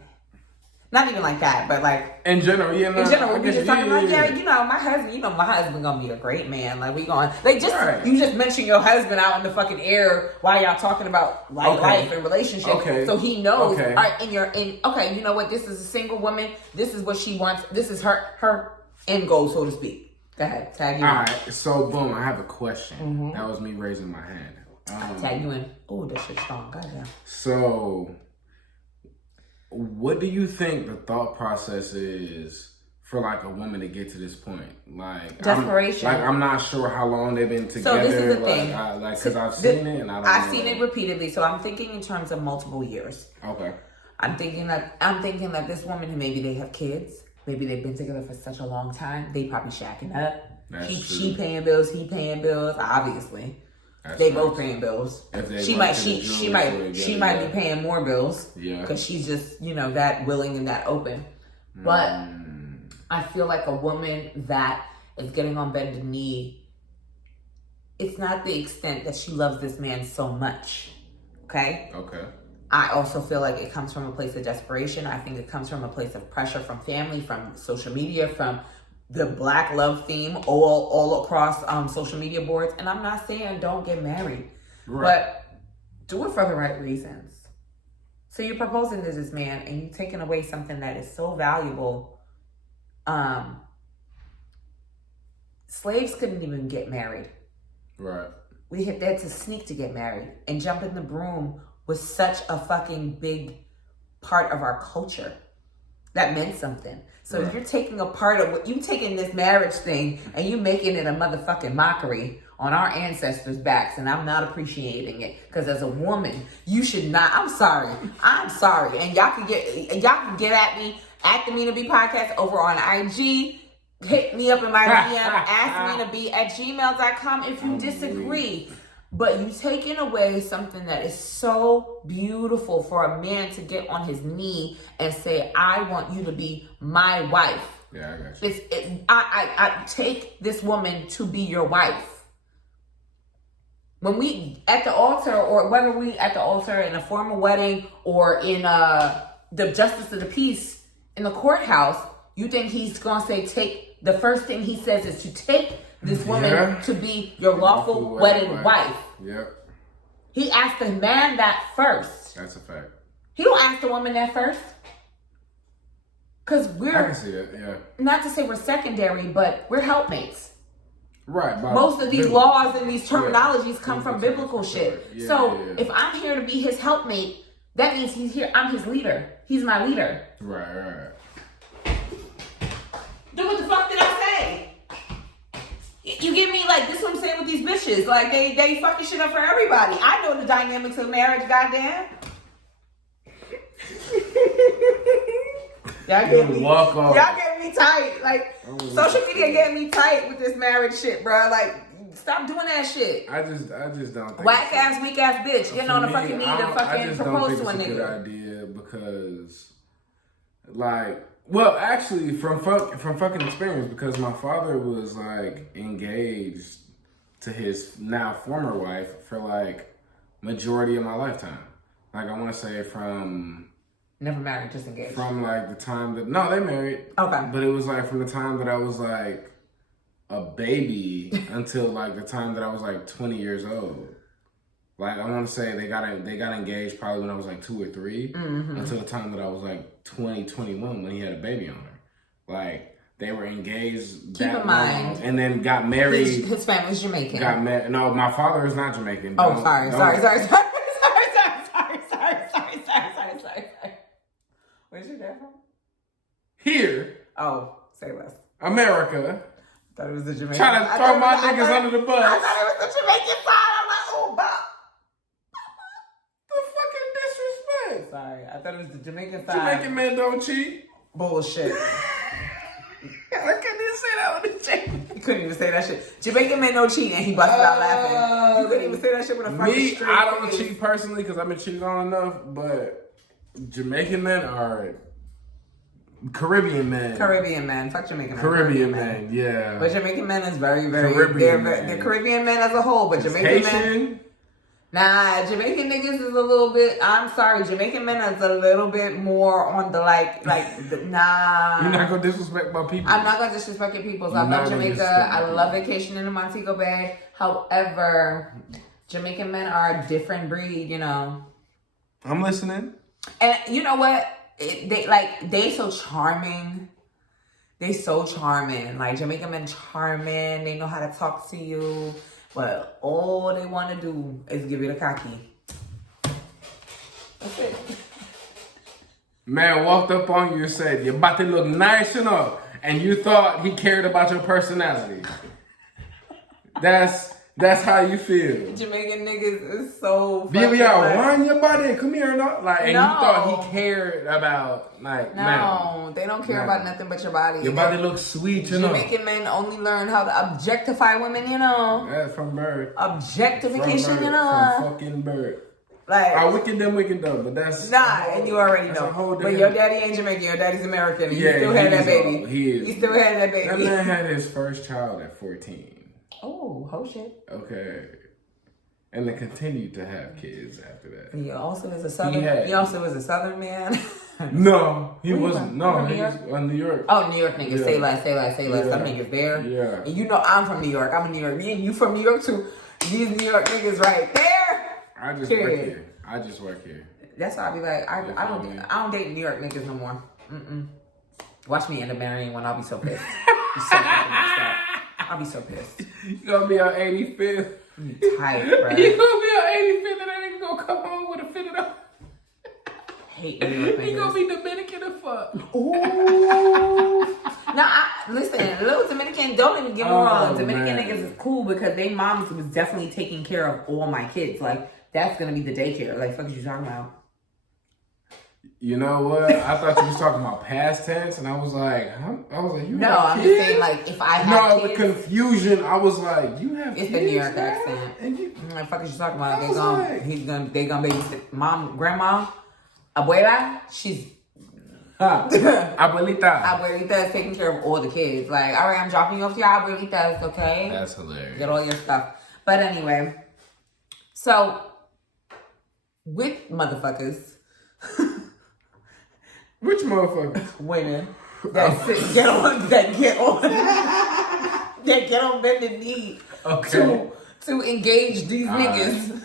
Not even like that, but like... In general, yeah. In general, we just talking like, yeah, my husband gonna be a great man. Like, we going... Like, just... Right. You just mentioned your husband out in the fucking air while y'all talking about life and relationships. Okay. So he knows... Okay. All right, okay, you know what? This is a single woman. This is what she wants. This is her end goal, so to speak. Go ahead. Tag you in. All right. So, boom, I have a question. Mm-hmm. That was me raising my hand. Tag you in. Oh, that shit's strong. Goddamn. So... What do you think the thought process is for like a woman to get to this point? Like desperation. I'm not sure how long they've been together. So this is the thing. Because I've seen it and I've seen it repeatedly. So I'm thinking in terms of multiple years. Okay. I'm thinking that this woman, maybe they have kids. Maybe they've been together for such a long time. They probably shacking up. She paying bills. He paying bills. Obviously. They both paying bills. She might be paying more bills. Yeah. Because she's just, that willing and that open. But I feel like a woman that is getting on bended knee, it's not the extent that she loves this man so much. Okay? Okay. I also feel like it comes from a place of desperation. I think it comes from a place of pressure from family, from social media, from the black love theme all across social media boards. And I'm not saying don't get married, but do it for the right reasons. So you're proposing to this man and you're taking away something that is so valuable. Slaves couldn't even get married. Right. We had to sneak to get married, and jump in the broom was such a fucking big part of our culture. That meant something. So if you're taking a part of you taking this marriage thing and you making it a motherfucking mockery on our ancestors' backs, and I'm not appreciating it. Because as a woman, you should not. I'm sorry. And y'all can get at me at the Mina B Podcast over on IG. Hit me up in my DM, askminab@gmail.com if you disagree. But you taking away something that is so beautiful for a man to get on his knee and say, I want you to be my wife. Yeah, I got you. I take this woman to be your wife. When we at the altar, or whether we at the altar in a formal wedding or in the justice of the peace in the courthouse, you think he's going to say, the first thing he says is to take this woman to be your lawful wedded wife. Yep. He asked the man that first. That's a fact. He don't ask the woman that first. Because I can see it, yeah. Not to say we're secondary, but we're helpmates. Right. Most of these laws and these terminologies come from biblical shit. Yeah, so if I'm here to be his helpmate, that means he's here. I'm his leader. He's my leader. Right. Then what the fuck did I say? You get me? Like, this is what I'm saying with these bitches. bitches. Like, they fucking shit up for everybody. I know the dynamics of marriage, goddamn. Y'all get me tight. Like, social media get me tight with this marriage shit, bro. Like, stop doing that shit. I just don't think whack ass, weak ass bitch. Getting on the fucking knee to fucking propose to a nigga. I just don't think it's a good idea because, like, well, actually, from fucking experience, because my father was like engaged to his now former wife for like majority of my lifetime. Like, I want to say from. Never married, just engaged. From like the time that they married. Okay. But it was like from the time that I was like a baby until like the time that I was like 20 years old. Like, I want to say they got engaged probably when I was like 2 or 3 until the time that I was like 20, 21 when he had a baby on her. Like, they were engaged. Keep in mind. And then got married. His family's Jamaican. Got married. No, my father is not Jamaican. Oh, sorry. Where's your dad from? Here. Oh, say less. America. Thought it was the Jamaican. Trying to throw my niggas under the bus. I thought it was the Jamaican side. I'm like, oh, Bob. The fucking disrespect. Sorry, I thought it was the Jamaican side. Jamaican men don't cheat. Bullshit. I couldn't even say that on the tape. You couldn't even say that shit. Jamaican men don't cheat, and he busted out laughing. You couldn't even say that shit with a fucking straight I don't face. cheat personally because I've been cheated on enough, but Jamaican men are Caribbean men. Caribbean men. Fuck Jamaican men. Caribbean men, yeah. But Jamaican men is very, very... Caribbean they're Caribbean men as a whole, but Jamaican men... Nah, Jamaican niggas is a little bit... I'm sorry, Jamaican men is a little bit more on the nah. You're not going to disrespect my people. I'm not going to disrespect your peoples. I love Jamaica. I love vacationing in Montego Bay. However, Jamaican men are a different breed, you know. I'm listening. And you know what? They so charming. They so charming. Like, Jamaican men charming. They know how to talk to you. But all they want to do is give you the cocky. That's it. Man walked up on you and said, "Your body look nice enough," and you thought he cared about your personality. That's how you feel. Jamaican niggas is so Baby, I want your body. Come here, no. Like, and you thought he cared about, like, no, they don't care about nothing but your body. Your body looks sweet, you know. Jamaican men only learn how to objectify women, you know. That's from birth. Objectification, from birth, you know. From fucking birth. Like, I wicked them, but that's and you already know. But your daddy ain't Jamaican. Your daddy's American. And you still had that baby. He still had that baby. That man had his first child at 14. Oh, Hoe Shh. Okay. And then continued to have kids after that. He also is a Southern man. No, he wasn't. No, he was New York. Oh, New York niggas. Say less. Some niggas there. Yeah. And you know I'm from New York. I'm a New York. Me and you from New York too. These New York niggas right there. I just work here. That's why I be like, I don't date New York niggas no more. Watch me end up marrying one. I'll be so pissed. I'll be so pissed. You gonna be on 85th. I'm tight, bro. You gonna be on 85th and that nigga gonna come home with a fitted up. Hate New York niggas. He gonna be Dominican as fuck. Ooh. Listen, little Dominican, don't even get me wrong. Dominican niggas is cool because they moms was definitely taking care of all my kids. Like, that's gonna be the daycare. Like, fuck is you talking about? You know what? I thought you was talking about past tense, and I was like, you no, have I'm kids? just saying, like, if I have kids. The confusion, I was like, you have it's kids? It's the New York accent. Like, fuck is you talking about? They gonna babysit mom, grandma, abuela. She's Abuelita is taking care of all the kids. Like, all right, I'm dropping you off to your abuelitas, okay? That's hilarious. Get all your stuff. But anyway, so with motherfuckers. Which motherfuckers? Women that get on bended knee to engage these niggas.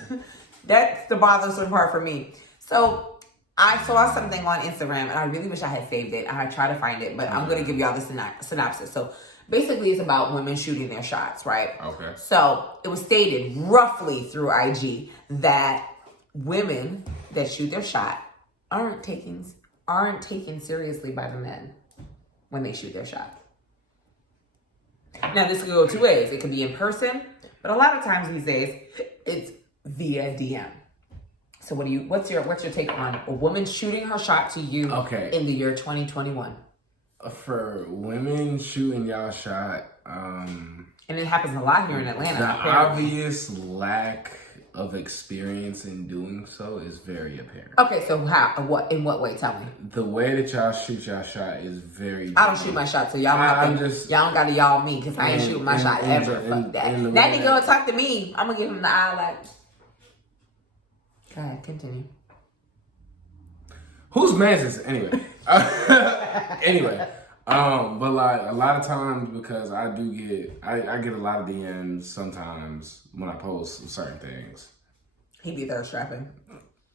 That's the bothersome part for me. So I saw something on Instagram and I really wish I had saved it. I tried to find it, but I'm going to give y'all the synopsis. So basically it's about women shooting their shots, right? Okay. So it was stated roughly through IG that women that shoot their shot aren't taken seriously by the men when they shoot their shot. Now, this could go two ways. It could be in person But a lot of times these days, it's via DM. So what's your take on a woman shooting her shot to you in the year 2021? For women shooting y'all shot, and it happens a lot here in Atlanta. The obvious lack of experience in doing so is very apparent. Okay, so in what way? Tell me. The way that y'all shoot y'all shot is very different. I don't shoot my shot, so y'all don't gotta y'all me, because I ain't shooting my shot ever. Fuck that. That nigga gonna talk to me. I'm gonna give him the eye like. Go ahead, continue. Whose man is this anyway? Anyway, but like a lot of times, because I get a lot of DMs sometimes when I post certain things. He be thirst strapping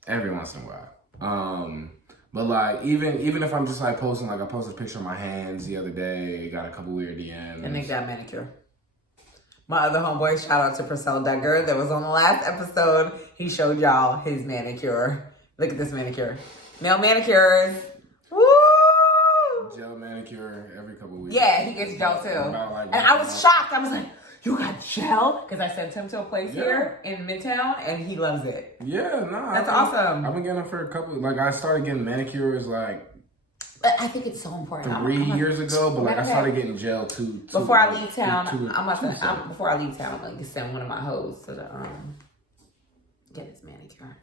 every once in a while. But like even if I'm just like posting, like I posted a picture of my hands the other day, got a couple weird DMs. And they got manicure. My other homeboy, shout out to Purcell Duggar, that was on the last episode. He showed y'all his manicure. Look at this manicure. Male manicures. Woo! Gel manicure every couple weeks. Yeah, he gets gel too. And I was shocked. I was like, you got gel? Because I sent him to a place here in Midtown, and he loves it. Yeah, that's awesome. I've been getting them for a couple. Like I started getting manicures like. But I think it's so important. 3 years ago, but like I started getting gel too. Before I leave town, before I leave town, I'm gonna send one of my hoes to the get his manicure.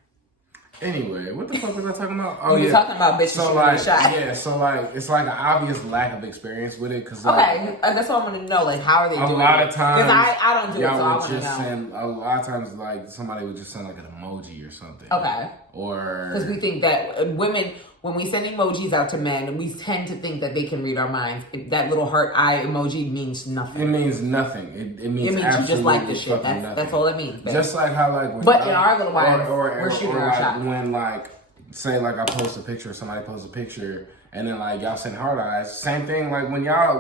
Anyway, what the fuck was I talking about? Oh, you were talking about bitches shooting a shot. Yeah, so like it's like an obvious lack of experience with it, cause that's what I'm gonna know. Like, how are they doing it? A lot of times, because I don't do it, so I want to know. A lot of times, like somebody would just send like an emoji or something. Okay. Or because we think that women, when we send emojis out to men, we tend to think that they can read our minds. That little heart eye emoji means nothing. It means nothing. It means you just like the shit. That's all it means. Babe. Just like how like. But in our little minds, we're shooting our shot. When like, say like I post a picture, somebody posts a picture, and then like y'all send hard eyes. Same thing like when y'all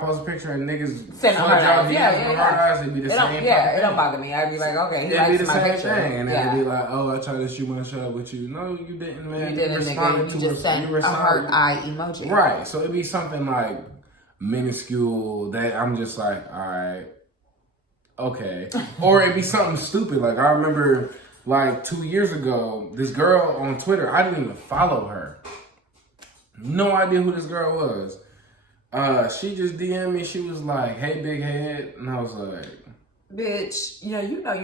post a picture and niggas send hard eyes. Hard eyes, it'd be the same. Yeah, it don't bother me. I'd be like, okay, it'd be the same thing, and then it'd be like, oh, I tried to shoot my shot with you. No, you didn't, man. You didn't, nigga. You just sent a heart eye emoji. Right. So it'd be something like minuscule that I'm just like, all right, okay, or it'd be something stupid. Like I remember. Like 2 years ago, this girl on Twitter, I didn't even follow her. No idea who this girl was. She just DM'd me. She was like, hey, big head. And I was like... Bitch, you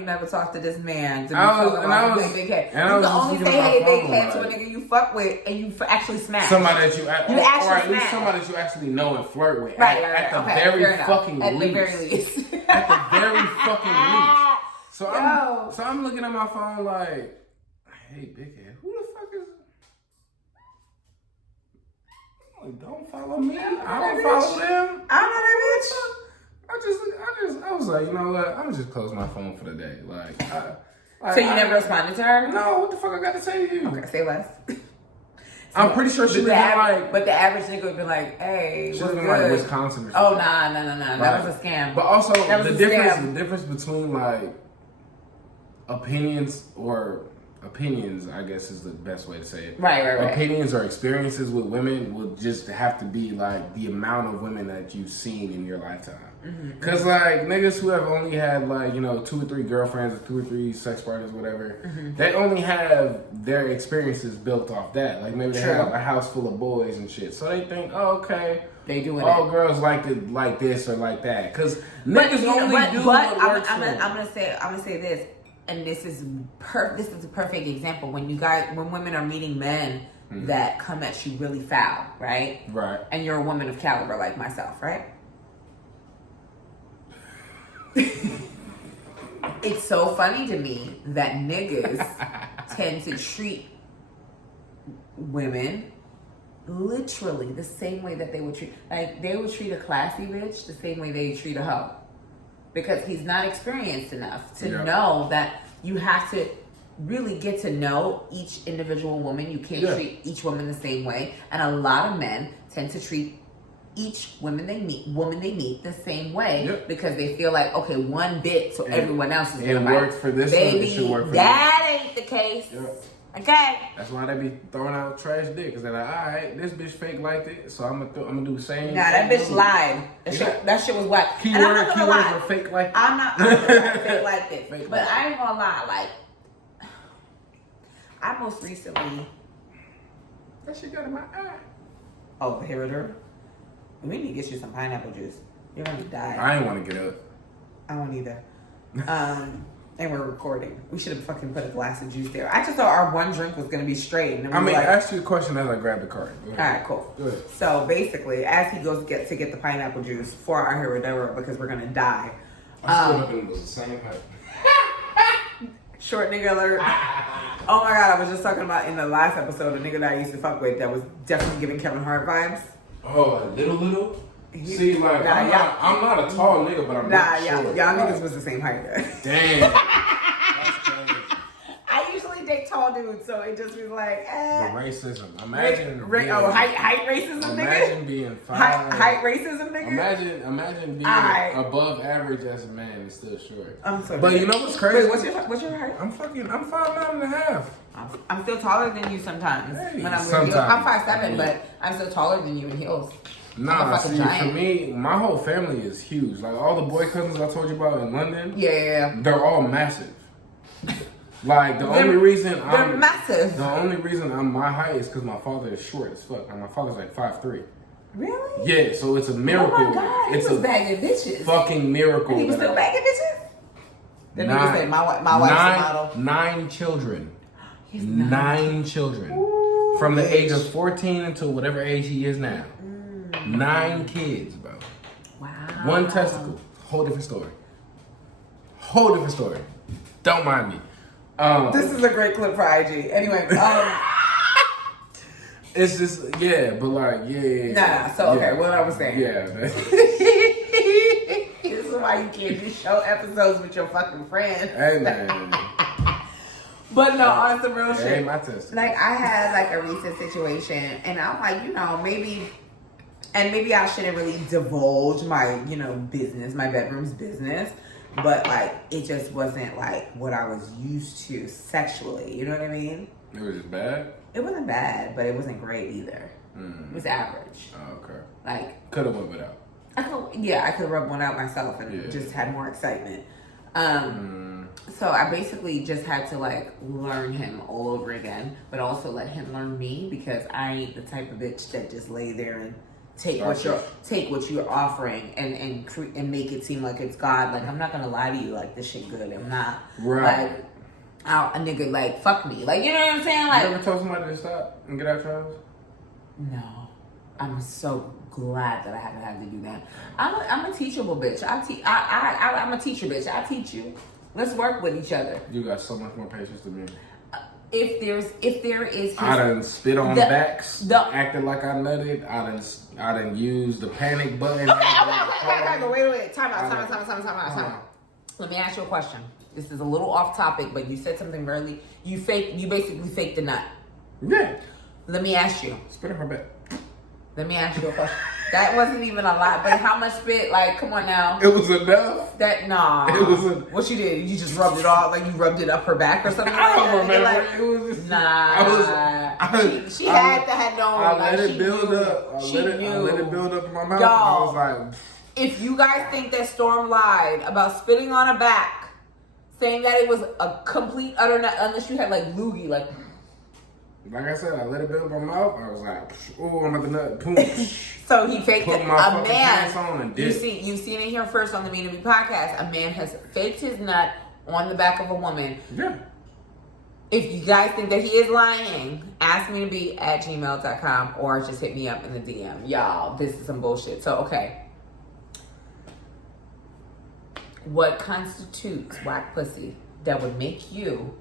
never talked to this man. Big head. And you can only say, hey, big head to a nigga you fuck with and you actually smash. Somebody that or at least somebody that you actually know and flirt with. At the very fucking least. At the very least. At the very fucking least. So I'm looking at my phone like, hey, big head, who the fuck is? I'm like, don't follow me. I don't follow them. I know that bitch. I was like, you know what? I'm just close my phone for the day. So you never responded to her? No. What the fuck I got to say to you? Okay, say less. I'm pretty sure she was like... But the average nigga would be like, hey, she was in like Wisconsin or something. Oh, nah. That was a scam. But also, the difference between like opinions, I guess is the best way to say it. Right. Opinions or experiences with women will just have to be like the amount of women that you've seen in your lifetime. Because like niggas who have only had like 2 or 3 girlfriends or 2 or 3 sex partners, whatever, they only have their experiences built off that. Like maybe they have a house full of boys and shit, so they think, oh, okay, they doing all girls like this or like that. Because niggas only do what works for them. I'm gonna say this. And this is a perfect example when women are meeting men that come at you really foul, right? Right. And you're a woman of caliber like myself, right? It's so funny to me that niggas tend to treat women literally the same way that they would treat a classy bitch the same way they treat a hoe. Because he's not experienced enough to know that you have to really get to know each individual woman. You can't treat each woman the same way. And a lot of men tend to treat each woman they meet the same way because they feel like, okay, one bit, so everyone else is going to work for this baby, one, it should work for that ain't the case. Okay. That's why they be throwing out trash dick. Because they're like, all right, this bitch fake liked it, so I'm gonna do the same. Nah, that bitch lied. That shit was whack. Keywords were fake like it. I'm not gonna lie, fake like it. Fake but like I ain't gonna lie, like, I most recently. That shit got in my eye. Oh, here it is. We need to get you some pineapple juice. You're gonna die. I ain't want to get up. I won't either. And we're recording. We should have fucking put a glass of juice there. I just thought our one drink was gonna be straight. And I ask you a question as I grab the card. All right, cool. Go ahead. So basically, as he goes to get the pineapple juice for our Herradura because we're gonna die. I stood up and it was the same height. Short nigga alert. Oh my god, I was just talking about in the last episode a nigga that I used to fuck with that was definitely giving Kevin Hart vibes. Oh, little? See, like, I'm not a tall nigga, but I'm not short. Y'all niggas was the same height. Damn. That's crazy. I usually date tall dudes, so it just was like, The racism. Imagine height racism, nigga? Imagine being 5. Height racism, nigga? Imagine being above average as a man and still short. I'm so But you know what's crazy? Wait, what's your height? I'm 5'9.5". I'm still taller than you sometimes. Hey, when I'm sometimes. with heels. I'm 5'7", but I'm still taller than you in heels. Nah, see, for me, my whole family is huge. Like, all the boy cousins I told you about in London, they're all massive. Like, the only reason I'm my height is because my father is short as fuck. Like, my father's like 5'3". Really? Yeah, so it's a miracle. Oh my god, it's he was bagging bitches. Fucking miracle. And he was still bagging bitches? The nigga said, my wife's a model. 9 children. He's 9 children. Ooh, From the age of 14 until whatever age he is now. 9 kids, bro. Wow. 1 testicle. Whole different story. Don't mind me. This is a great clip for IG. Anyway, it's just, but like, okay, what I was saying. Yeah, man. This is why you can't do show episodes with your fucking friends. Hey, man. But no, on some real shit. Hey, my test. Like, I had like a recent situation, and I'm like, maybe I shouldn't really divulge my, business, my bedroom's business. But like, it just wasn't like what I was used to sexually. You know what I mean? It was just bad? It wasn't bad, but it wasn't great either. It was average. Oh, okay. Like, could have went without. I could rub one out myself and just had more excitement. So I basically just had to like learn him all over again, but also let him learn me, because I ain't the type of bitch that just lay there and take what you're offering and make it seem like it's God. Like, I'm not gonna lie to you, like, this shit good. I'm not. Right. Like, a nigga like fuck me. Like, you know what I'm saying? Like, you ever told somebody to stop and get out your house? No. I'm so glad that I haven't had to do that. I'm a teachable bitch. I'm a teacher bitch. I teach you. Let's work with each other. You got so much more patience than me. If there is I done spit on backs, acted like I nutted. I done used the panic button. Okay, wait. Time out. Let me ask you a question. This is a little off topic, but you said something early. You basically faked the nut. Yeah. Let me ask you. Spit on her back. Let me ask you a question. That wasn't even a lot, but how much spit? Like, come on now. It was enough. It was what you did? You just rubbed it off, like you rubbed it up her back or something? I don't remember. Like, it was just, she had to have known. I let it build up. I let it build up in my mouth. Y'all, I was like, if you guys think that Storm lied about spitting on her back, saying that it was a complete utter nut, unless you had like loogie, like I said, I let it build up in my mouth. I was like, oh, I'm at the nut. Boom. So he faked it. A man, you've seen it here first on the Mina B Podcast. A man has faked his nut on the back of a woman. Yeah. If you guys think that he is lying, ask me to be at gmail.com or just hit me up in the DM. Y'all, this is some bullshit. So, okay. What constitutes whack pussy that would make you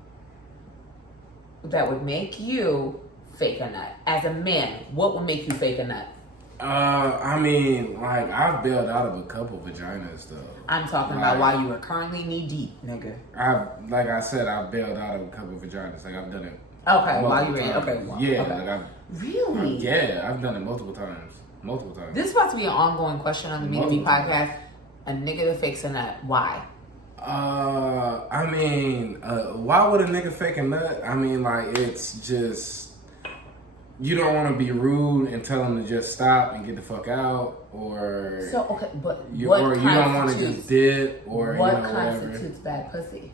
fake a nut? As a man, what would make you fake a nut? I mean, like, I've bailed out of a couple vaginas, though. I'm talking about while you were currently knee deep, nigga. Like I said, I've bailed out of a couple vaginas. Like, I've done it. Okay, while you were in. Okay. Yeah, okay. like I've. Really? Yeah, I've done it multiple times. This is supposed to be an ongoing question on the Mina B Podcast. A nigga that fakes a nut. Why? I I mean, why would a nigga fake a nut? I mean, like, it's just, you don't want to be rude and tell him to just stop and get the fuck out, or so okay, but you don't want to just dip, or what whatever. constitutes bad pussy?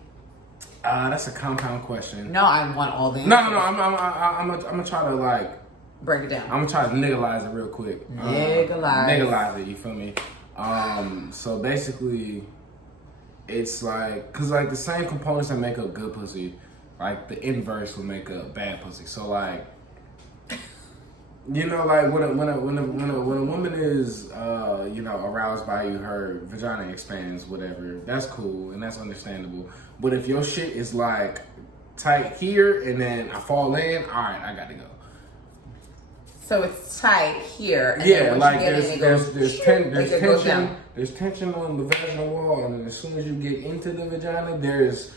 That's a compound question. No, I want all the answers. No. I'm gonna try to like break it down. I'm gonna try to niggleize it real quick. Niggleize it. You feel me? So basically, it's like, cause like the same components that make up good pussy, like the inverse will make up bad pussy. So like, you know, like when a woman is aroused by you, her vagina expands, whatever. That's cool and that's understandable. But if your shit is like tight here and then I fall in, all right, I got to go. So it's tight here. And yeah, then like there's tension on the vaginal wall, and as soon as you get into the vagina, there's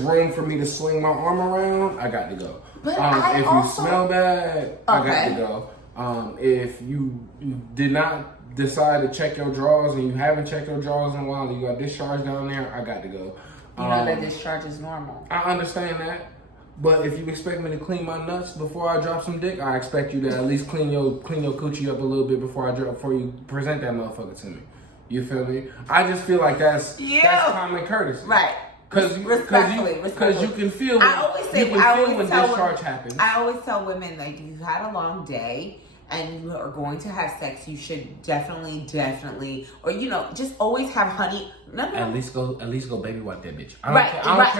room for me to swing my arm around. I got to go. But if you smell bad, I got to go. If you did not decide to check your drawers and you haven't checked your drawers in a while, and you got discharge down there, I got to go. You know that discharge is normal. I understand that. But if you expect me to clean my nuts before I drop some dick, I expect you to at least clean your coochie up a little bit before you present that motherfucker to me. You feel me? I just feel like that's common courtesy. Right. Because you can feel when discharge happens. I always tell women, like, you've had a long day and you are going to have sex, you should definitely, or just always have honey. No. At least go baby wipe that bitch. I don't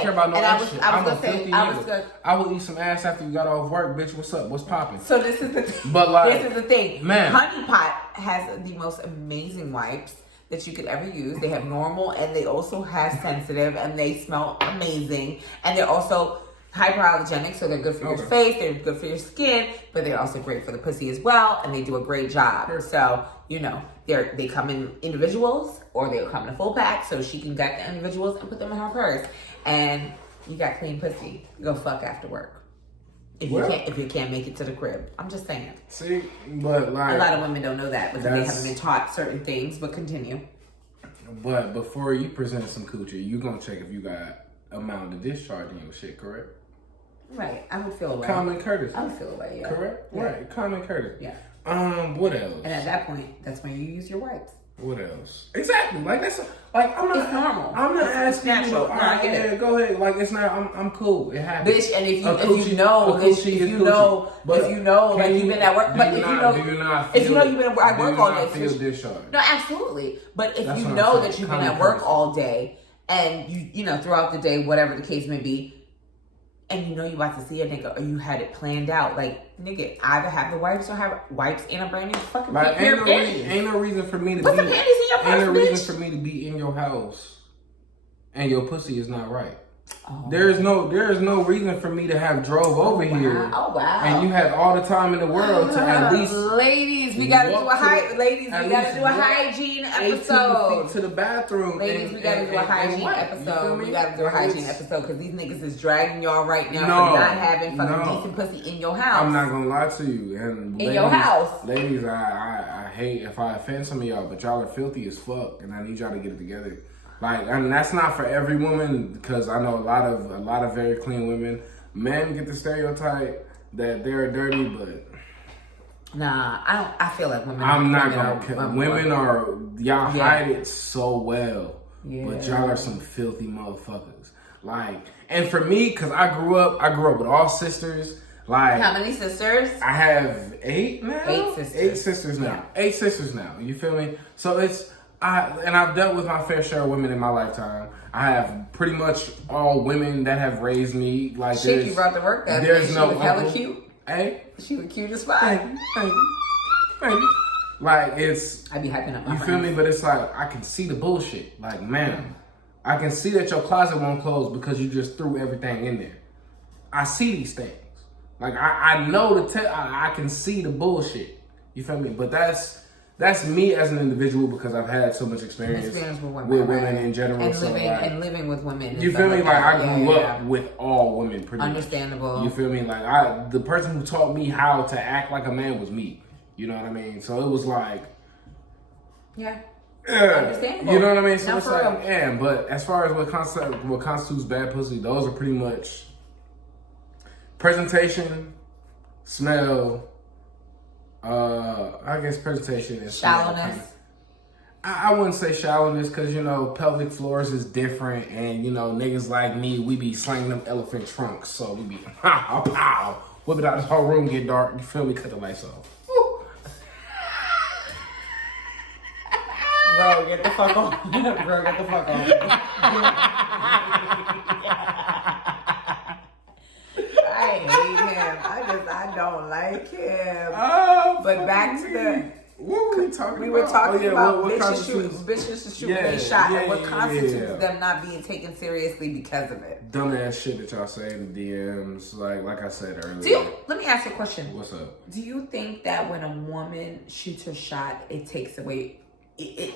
care about no ass shit. I'm a filthy nigga. I will eat some ass after you got off work, bitch. What's up? What's popping? So this is the thing. But like, this is the thing. Man, Honey Pot has the most amazing wipes that you could ever use. They have normal and they also have sensitive, and they smell amazing, and they're also hyperallergenic, so they're good for your face, they're good for your skin, but they're also great for the pussy as well, and they do a great job. So, they come in individuals, or they'll come in a full pack, so she can get the individuals and put them in her purse. And you got clean pussy. Go fuck after work. If you can't make it to the crib. I'm just saying. See, but like, a lot of women don't know that because they haven't been taught certain things, but continue. But before you present some coochie, you gonna check if you got amount of discharge in your shit, correct? Right, I would feel away. Common courtesy. I would feel away, yeah. Correct? Yeah. Right, common courtesy. Yeah. What else? And at that point, that's when you use your wipes. What else? Exactly. Like it's normal. I'm not asking natural. you. No, I get it. Go ahead. Like it's not. I'm cool. It happens. Bitch, and if you know, like you've been at work, but if you know you've been at work all day, feel discharge. No, absolutely. But if you know that you've been at work all day, and you throughout the day, whatever the case may be, and you about to see a nigga, or you had it planned out, like, nigga, either have the wipes or have wipes and a brand new fucking pair of panties. Ain't no reason for me to put the panties in your purse, ain't no bitch. reason for me to be in your house and your pussy is not right. Oh. There is no reason for me to have drove over here. Oh wow! And you had all the time in the world to at least. Ladies, we gotta do a hygiene episode. To the bathroom. Ladies, we gotta do a hygiene episode. We gotta do a hygiene episode because these niggas is dragging y'all right now for not having fucking decent pussy in your house. I'm not gonna lie to you. And in your house, ladies, I hate if I offend some of y'all, but y'all are filthy as fuck, and I need y'all to get it together. Like, and that's not for every woman, because I know a lot of very clean women. Men get the stereotype that they're dirty, but nah, I feel like women. I'm not gonna. Women are y'all hide it so well, but y'all are some filthy motherfuckers. Like, and for me, because I grew up with all sisters. Like, how many sisters? I have 8 now. 8 sisters. 8 sisters now. Yeah. 8 sisters now. You feel me? So I've dealt with my fair share of women in my lifetime. I have pretty much all women that have raised me. Like, shit, you brought to work that there's day. No she was hella cute. Hey, she was cute as fuck. Thank you. Like, it's. I be hyping up my friends. You feel me? But it's like, I can see the bullshit. Like, man, I can see that your closet won't close because you just threw everything in there. I see these things. Like, I know I can see the bullshit. You feel me? But that's me as an individual because I've had so much experience with women in general. And living with women. You feel me? Like, I grew up with all women pretty understandable. Much. You feel me? Like, the person who taught me how to act like a man was me. You know what I mean? So it was like... Yeah. Understandable. You know what I mean? So No, it's for like, real. yeah, but as far as what constitutes bad pussy, those are pretty much presentation, smell, I guess presentation and shallowness. I wouldn't say shallowness because, you know, pelvic floors is different and, you know, niggas like me, we be slanging them elephant trunks. So we be, pow, pow, whip it out, this whole room get dark, you feel me, cut the lights off. Bro, get the fuck on. Bro, get the fuck on. I hate him. I don't like him. But back to the... What were we talking about? We were talking about bitches shoot Yeah, they shot and what yeah, constitutes yeah. them not being taken seriously because of it. Dumbass shit that y'all say in the DMs, like I said earlier. Let me ask you a question. What's up? Do you think that when a woman shoots her shot, it takes away... I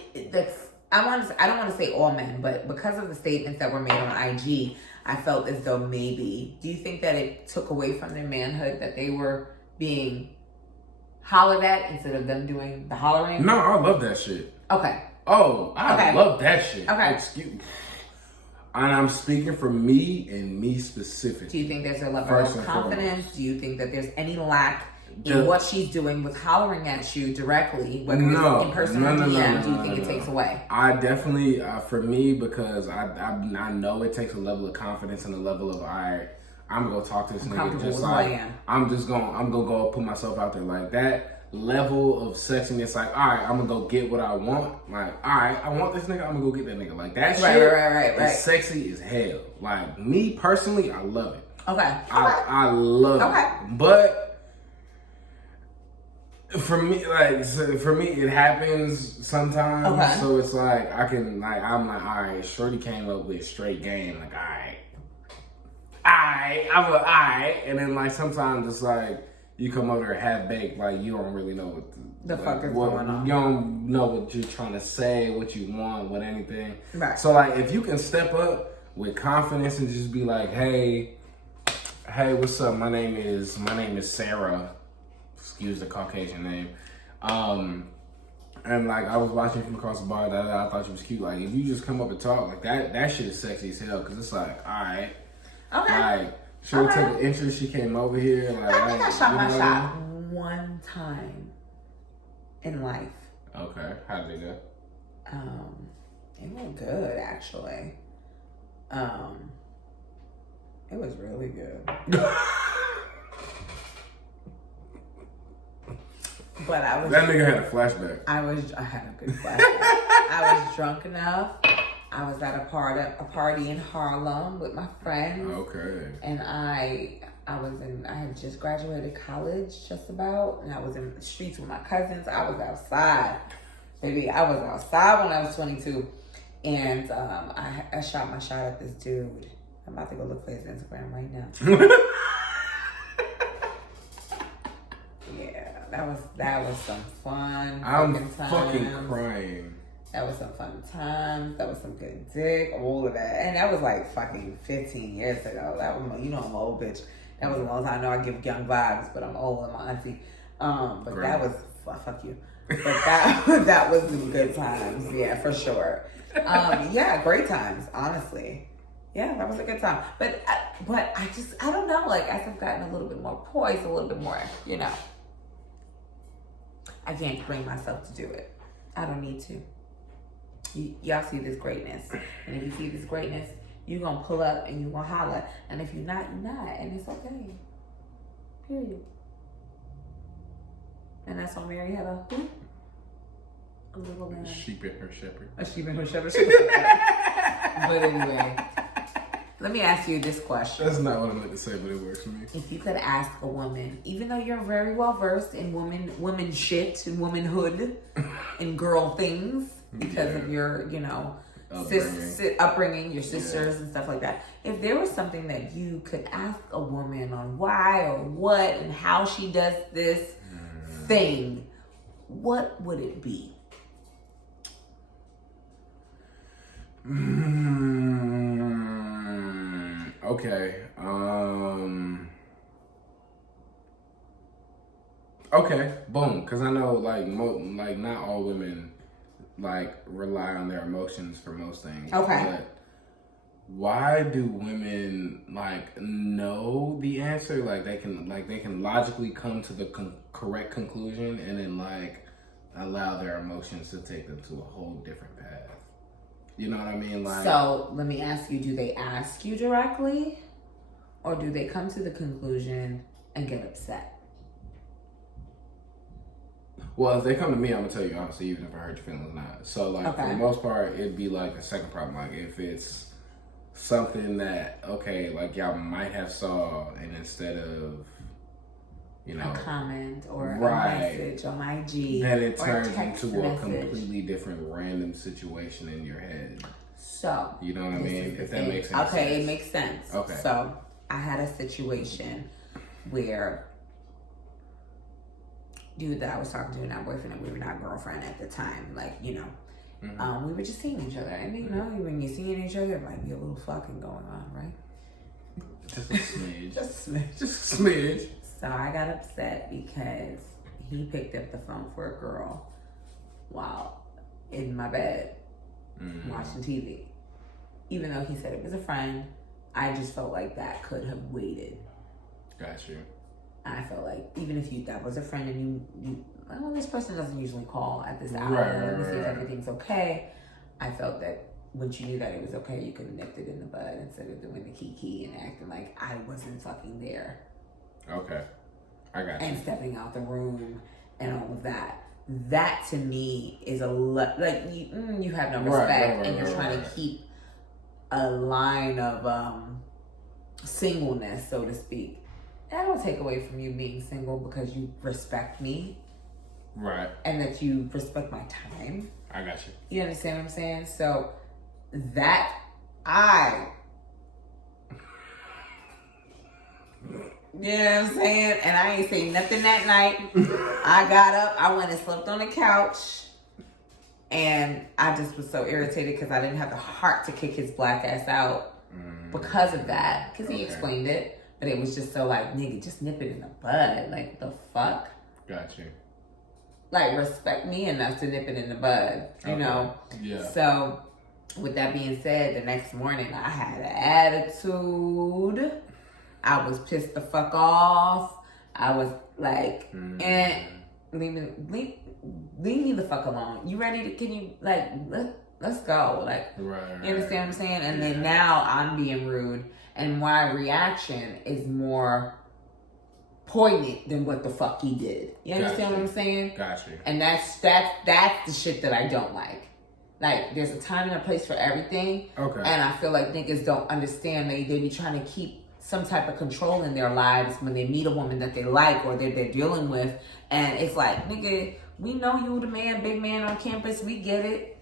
don't want to say all men, but because of the statements that were made on IG, I felt as though maybe... Do you think that it took away from their manhood that they were being hollered at instead of them doing the hollering? No, I love that shit. Okay. Oh, I love that shit. Okay. Excuse me. And I'm speaking for me and me specific. Do you think there's a level of confidence? Do you think that there's any lack in what she's doing with hollering at you directly, whether it's in person or DM? Do you think it takes away? I definitely, for me, because I know it takes a level of confidence and a level of, all right, I'm gonna go talk to this nigga just like I'm gonna go put myself out there like that level of sexiness. Like, all right, I'm gonna go get what I want. Like, all right, I want this nigga. I'm gonna go get that nigga. Like that shit. Right. Is sexy as hell. Like me personally, I love it. Okay. I love it. But for me, it happens sometimes. Okay. So it's like I'm like, all right, shorty came up with straight game. Like, alright, and then like sometimes it's like you come over there half baked, like you don't really know what the fuck is going on. You don't know what you're trying to say, what you want, what anything. Right. So like if you can step up with confidence and just be like, hey, what's up? My name is Sarah. Excuse the Caucasian name. And like I was watching from across the bar, I thought she was cute. Like if you just come up and talk like that shit is sexy as hell because it's like, alright. Okay. Like, she took an interest. She came over here. Like, I think I shot my shot one time in life. Okay. How did it go? It went good, actually. It was really good. But I was... That nigga had a flashback. I had a good flashback. I was drunk enough. I was at a party in Harlem with my friends. Okay. And I had just graduated college just about, and I was in the streets with my cousins. I was outside. Baby, I was outside when I was 22. And I shot my shot at this dude. I'm about to go look for his Instagram right now. Yeah, that was some fun. I'm fucking crying. That was some fun times. That was some good dick. All of that. And that was like fucking 15 years ago. That was, you know, I'm an old bitch. That was a long time. I know I give young vibes, but I'm old and my auntie. But great. That was, fuck you. But that was some good times. Yeah, for sure. Yeah, great times, honestly. Yeah, that was a good time. But I don't know, like, as I've gotten a little bit more poised, a little bit more, you know, I can't bring myself to do it. I don't need to. Y'all see this greatness. And if you see this greatness, you're going to pull up and you're going to holler. And if you're not, you're not. And it's okay. Period. And that's why Mary had a little man. Sheep and her shepherd. A sheep and her shepherd. But anyway, let me ask you this question. That's not what I meant to say, but it works for me. If you could ask a woman, even though you're very well versed in woman shit and womanhood and girl things, because of your, you know, upbringing, your sisters and stuff like that. If there was something that you could ask a woman on why or what and how she does this thing, what would it be? Okay. Okay. Boom. Because I know, like not all women like rely on their emotions for most things. Okay. But why do women like know the answer? Like they can logically come to the correct conclusion, and then like allow their emotions to take them to a whole different path. You know what I mean? Like, so let me ask you: do they ask you directly, or do they come to the conclusion and get upset? Well, if they come to me, I'm gonna tell you honestly, even if I hurt your feelings or not. So, like, Okay. for the most part, it'd be like the second problem. Like, if it's something that, okay, like y'all might have saw, and instead of, you know, a comment or right, a message on IG, then it or turns text into a message. completely different random situation in your head. So, you know what I mean? If that thing. makes sense. Okay, it makes sense. Okay. So, I had a situation where dude that I was talking to, not boyfriend, and we were not girlfriend at the time. Like, you know, we were just seeing each other. And, you know, when you're seeing each other, there might be a little fucking going on, right? Just a smidge. Just a smidge. Just a smidge. So I got upset because he picked up the phone for a girl while in my bed watching TV. Even though he said it was a friend, I just felt like that could have waited. Got you. I felt like even if that was a friend and you well, this person doesn't usually call at this hour. Let me see if everything's okay. I felt that once you knew that it was okay, you could have nipped it in the bud instead of doing the kiki and acting like I wasn't fucking there. Okay, I got you. And stepping out the room and all of that. That to me is like you have no respect, and you're trying to keep a line of singleness, so to speak. That don't take away from you being single because you respect me. Right. And that you respect my time. I got you. You understand what I'm saying? So that you know what I'm saying? And I ain't saying nothing that night. I got up, I went and slept on the couch. And I just was so irritated because I didn't have the heart to kick his black ass out because of that. Because he explained it. But it was just so like, nigga, just nip it in the bud. Like, the fuck? Got you. Like, respect me enough to nip it in the bud. You know? Yeah. So, with that being said, the next morning I had an attitude. I was pissed the fuck off. I was like, leave me the fuck alone. You ready to, can you, like, let's go. Like, right, you understand what I'm saying? And then now I'm being rude. And my reaction is more poignant than what the fuck he did. You understand what I'm saying? Gotcha. And that's the shit that I don't like. Like, there's a time and a place for everything. Okay. And I feel like niggas don't understand. They be trying to keep some type of control in their lives when they meet a woman that they like or that they're dealing with. And it's like, nigga, we know you the man, big man on campus. We get it.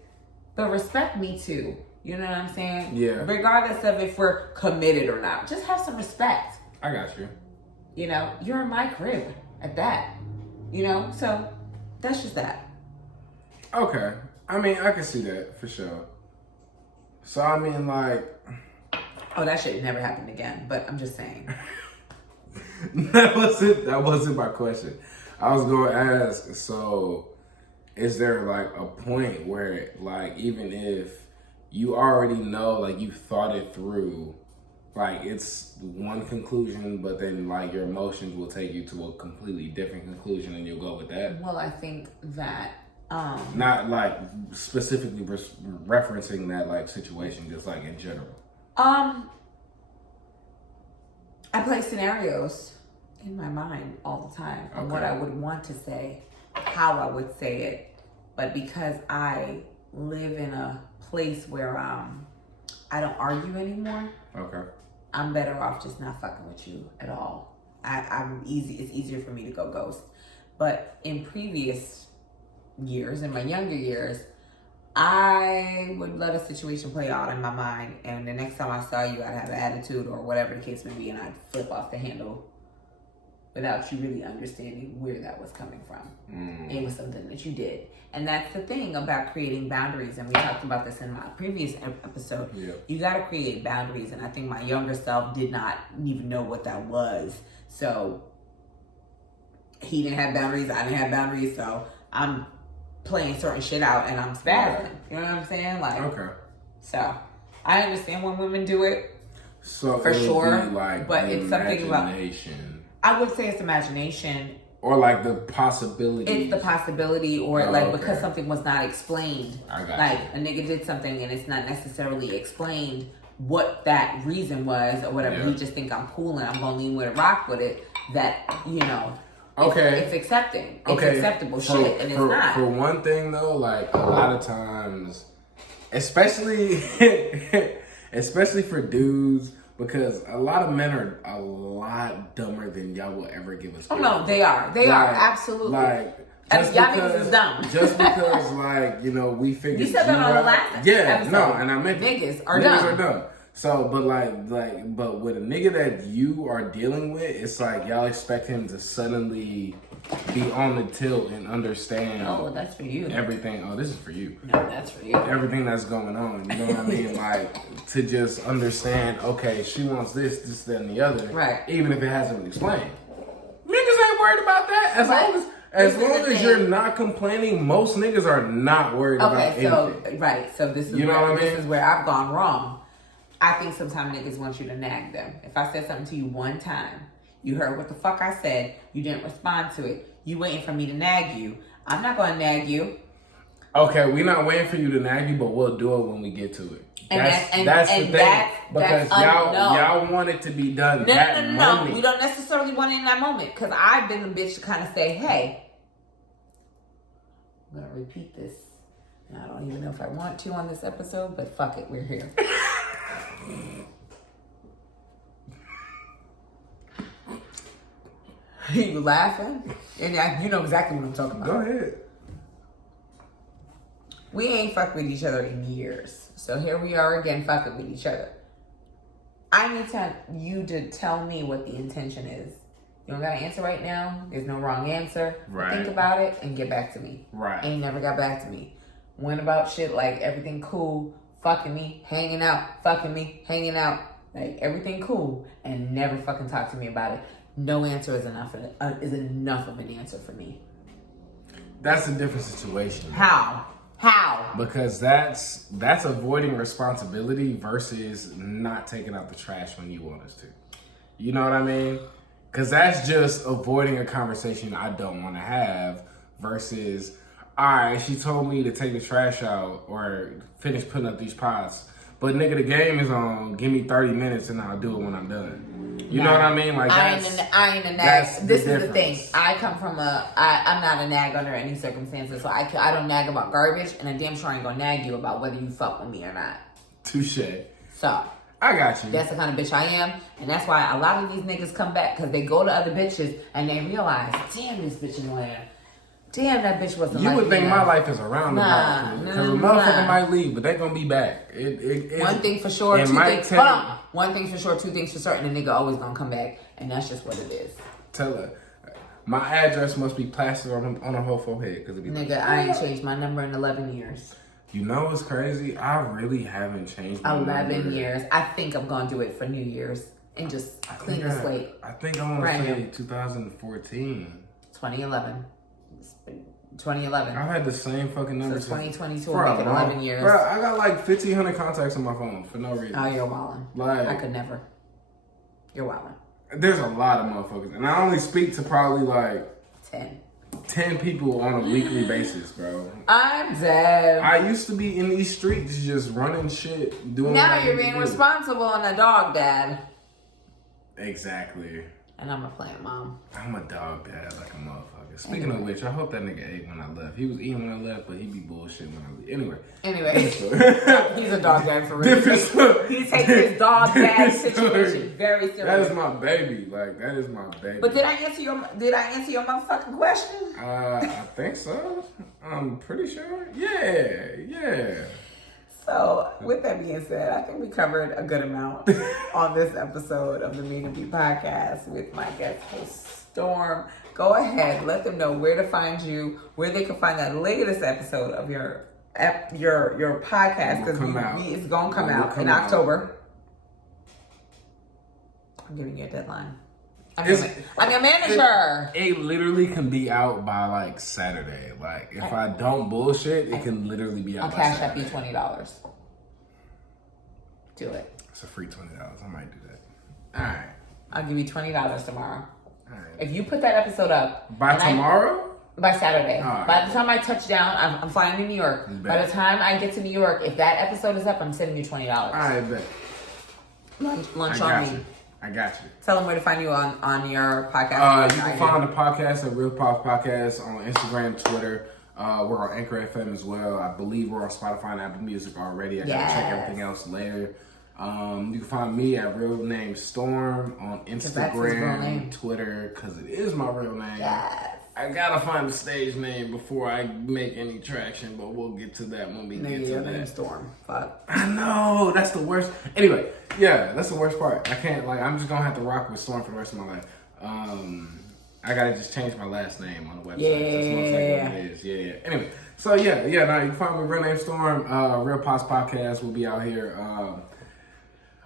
But respect me too. You know what I'm saying? Yeah. Regardless of if we're committed or not. Just have some respect. I got you. You know, you're in my crib at that. You know? So, that's just that. Okay. I mean, I can see that for sure. So, I mean, like... Oh, that shit never happened again. But I'm just saying. That wasn't my question. I was going to ask, so... Is there, like, a point where, like, even if you already know, like, you've thought it through, like, it's one conclusion, but then, like, your emotions will take you to a completely different conclusion and you'll go with that? Well, I think that... Not, like, specifically referencing that, like, situation, just, like, in general. I play scenarios in my mind all the time on what I would want to say, how I would say it. But because I live in a place where I don't argue anymore. Okay. I'm better off just not fucking with you at all. It's easier for me to go ghost. But in previous years, in my younger years, I would let a situation play out in my mind, and the next time I saw you, I'd have an attitude or whatever the case may be, and I'd flip off the handle without you really understanding where that was coming from. It was something that you did. And that's the thing about creating boundaries, and we talked about this in my previous episode. Yeah. You gotta create boundaries, and I think my younger self did not even know what that was. So he didn't have boundaries, I didn't have boundaries, so I'm playing certain shit out and I'm spazzing. You know what I'm saying? Like, okay. So I understand when women do it. So for sure, like but it's something about. I would say it's imagination, or like the possibility. It's the possibility, or because something was not explained. I got like a nigga did something and it's not necessarily explained what that reason was or whatever. Yeah. You just think I'm cool and I'm gonna lean with it, rock with it. That Okay. It's accepting. It's acceptable shit, and it's not. For one thing though, like a lot of times, especially for dudes, because a lot of men are a lot dumber than y'all will ever give us. Oh no, they are. They are absolutely. Like y'all niggas is dumb. Just because we figured you said that on the last episode. No, and I meant niggas are dumb. So, but but with a nigga that you are dealing with, it's like y'all expect him to suddenly be on the tilt and understand. Oh, that's for you. Everything. Oh, this is for you. No, that's for you. Everything that's going on. You know what I mean? Like to just understand. Okay, she wants this, that, and the other. Right. Even if it hasn't been explained. Niggas ain't worried about that. As long as you're not complaining, most niggas are not worried about anything. So this is this is where I've gone wrong. I think sometimes niggas want you to nag them. If I said something to you one time, you heard what the fuck I said, you didn't respond to it, you waiting for me to nag you. I'm not gonna nag you. Okay, we're not waiting for you to nag you, but we'll do it when we get to it. That's the thing. Because y'all want it to be done No. We don't necessarily want it in that moment. Because I've been the bitch to kind of say, hey, I'm going to repeat this. And I don't even know if I want to on this episode, but fuck it, we're here. You laughing? And you know exactly what I'm talking about. Go ahead. We ain't fucked with each other in years. So here we are again fucking with each other. I need you to tell me what the intention is. You don't got to answer right now. There's no wrong answer. Right. Think about it and get back to me. Right. And he never got back to me. Went about shit like everything cool, fucking me, hanging out, fucking me, hanging out. Like everything cool and never fucking talk to me about it. No answer is enough of an answer for me. That's a different situation. How? Because that's avoiding responsibility versus not taking out the trash when you want us to. You know what I mean? Because that's just avoiding a conversation I don't want to have versus, all right, she told me to take the trash out or finish putting up these pots. But nigga, the game is on. Give me 30 minutes and I'll do it when I'm done. You know what I mean? Like I ain't a nag. This is the thing. I come from I'm not a nag under any circumstances. So I don't nag about garbage, and I damn sure ain't gonna nag you about whether you fuck with me or not. Touche. So I got you. That's the kind of bitch I am, and that's why a lot of these niggas come back because they go to other bitches and they realize, damn, this bitch annoying. Damn, that bitch wasn't. You would think my life is around the block because a motherfucker might leave, but they gonna be back. One thing for sure, one thing for sure, two things for certain. The nigga always gonna come back, and that's just what it is. Tell her, my address must be plastered on her whole forehead because it be. Nigga, I ain't changed my number in 11 years. You know what's crazy? I really haven't changed my 11 years. I think I'm gonna do it for New Year's and just clean the slate. I think I want to say 2014. 2011. 2011. I've had the same fucking number since 2022. Make it 11 years. Bro, I got like 1,500 contacts on my phone for no reason. Oh, you're wildin'. Like, I could never. You're wildin'. There's a lot of motherfuckers, and I only speak to probably like 10 people on a weekly basis, bro. I'm dead. I used to be in these streets just running shit, doing. Now you're being responsible and a dog dad. Exactly. And I'm a plant mom. I'm a dog dad like a motherfucker. Speaking of which, I hope that nigga ate when I left. He was eating when I left, but he be bullshit when I leave. Anyway. He's a dog dad for real. He takes his dog dad situation very seriously. That is my baby. Like, that is my baby. But did I answer your motherfucking question? I think so. I'm pretty sure. Yeah. So, with that being said, I think we covered a good amount on this episode of the Mina B Podcast with my guest host, Storm. Go ahead, let them know where to find you, where they can find that latest episode of your podcast, because it's going to come out in October. I'm giving you a deadline. I'm your manager. It literally can be out by like Saturday. Like if I don't bullshit, it can literally be out by Saturday. I'll cash up you $20. Do it. It's a free $20. I might do that. All right. I'll give you $20 tomorrow. All right. If you put that episode up by tomorrow. By Saturday. Right. By the time I touch down, I'm flying to New York. By the time I get to New York, if that episode is up, I'm sending you $20. I bet. Lunch on me. I got you. Tell them where to find you on your podcast. You can find the podcast at Real Pop Podcast on Instagram, Twitter. We're on Anchor FM as well. I believe we're on Spotify and Apple Music already. I gotta check everything else later. You can find me at Real Name Storm on Instagram, Twitter, because it is my real name. Yes. I gotta find the stage name before I make any traction, but we'll get to that when we get to that. Storm. Fuck. I know, that's the worst. Anyway, yeah, that's the worst part. I can't, I'm just gonna have to rock with Storm for the rest of my life. I gotta just change my last name on the website. That's most likely what it is. Yeah. Anyway, so you can find me Real Name Storm, Real Pops Podcast. We'll be out here.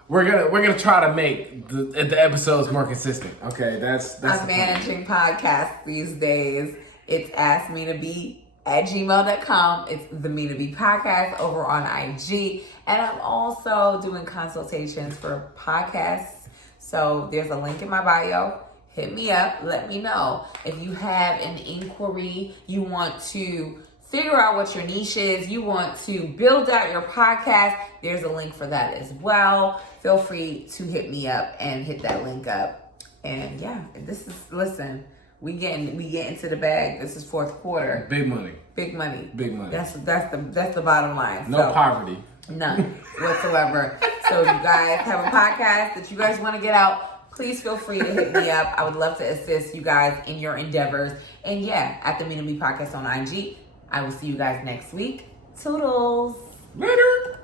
We're gonna try to make the episodes more consistent. Okay, that's I'm managing podcasts these days. It's askminab@gmail.com. It's the Mina B Podcast over on IG, and I'm also doing consultations for podcasts. So there's a link in my bio. Hit me up. Let me know if you have an inquiry. You want to figure out what your niche is. You want to build out your podcast. There's a link for that as well. Feel free to hit me up and hit that link up. And listen, we get into the bag. This is fourth quarter. Big money. Big money. Big money. That's the bottom line. No poverty. None whatsoever. So you guys have a podcast that you guys want to get out, please feel free to hit me up. I would love to assist you guys in your endeavors. And at the Mina B Podcast on IG. I will see you guys next week. Toodles. Later.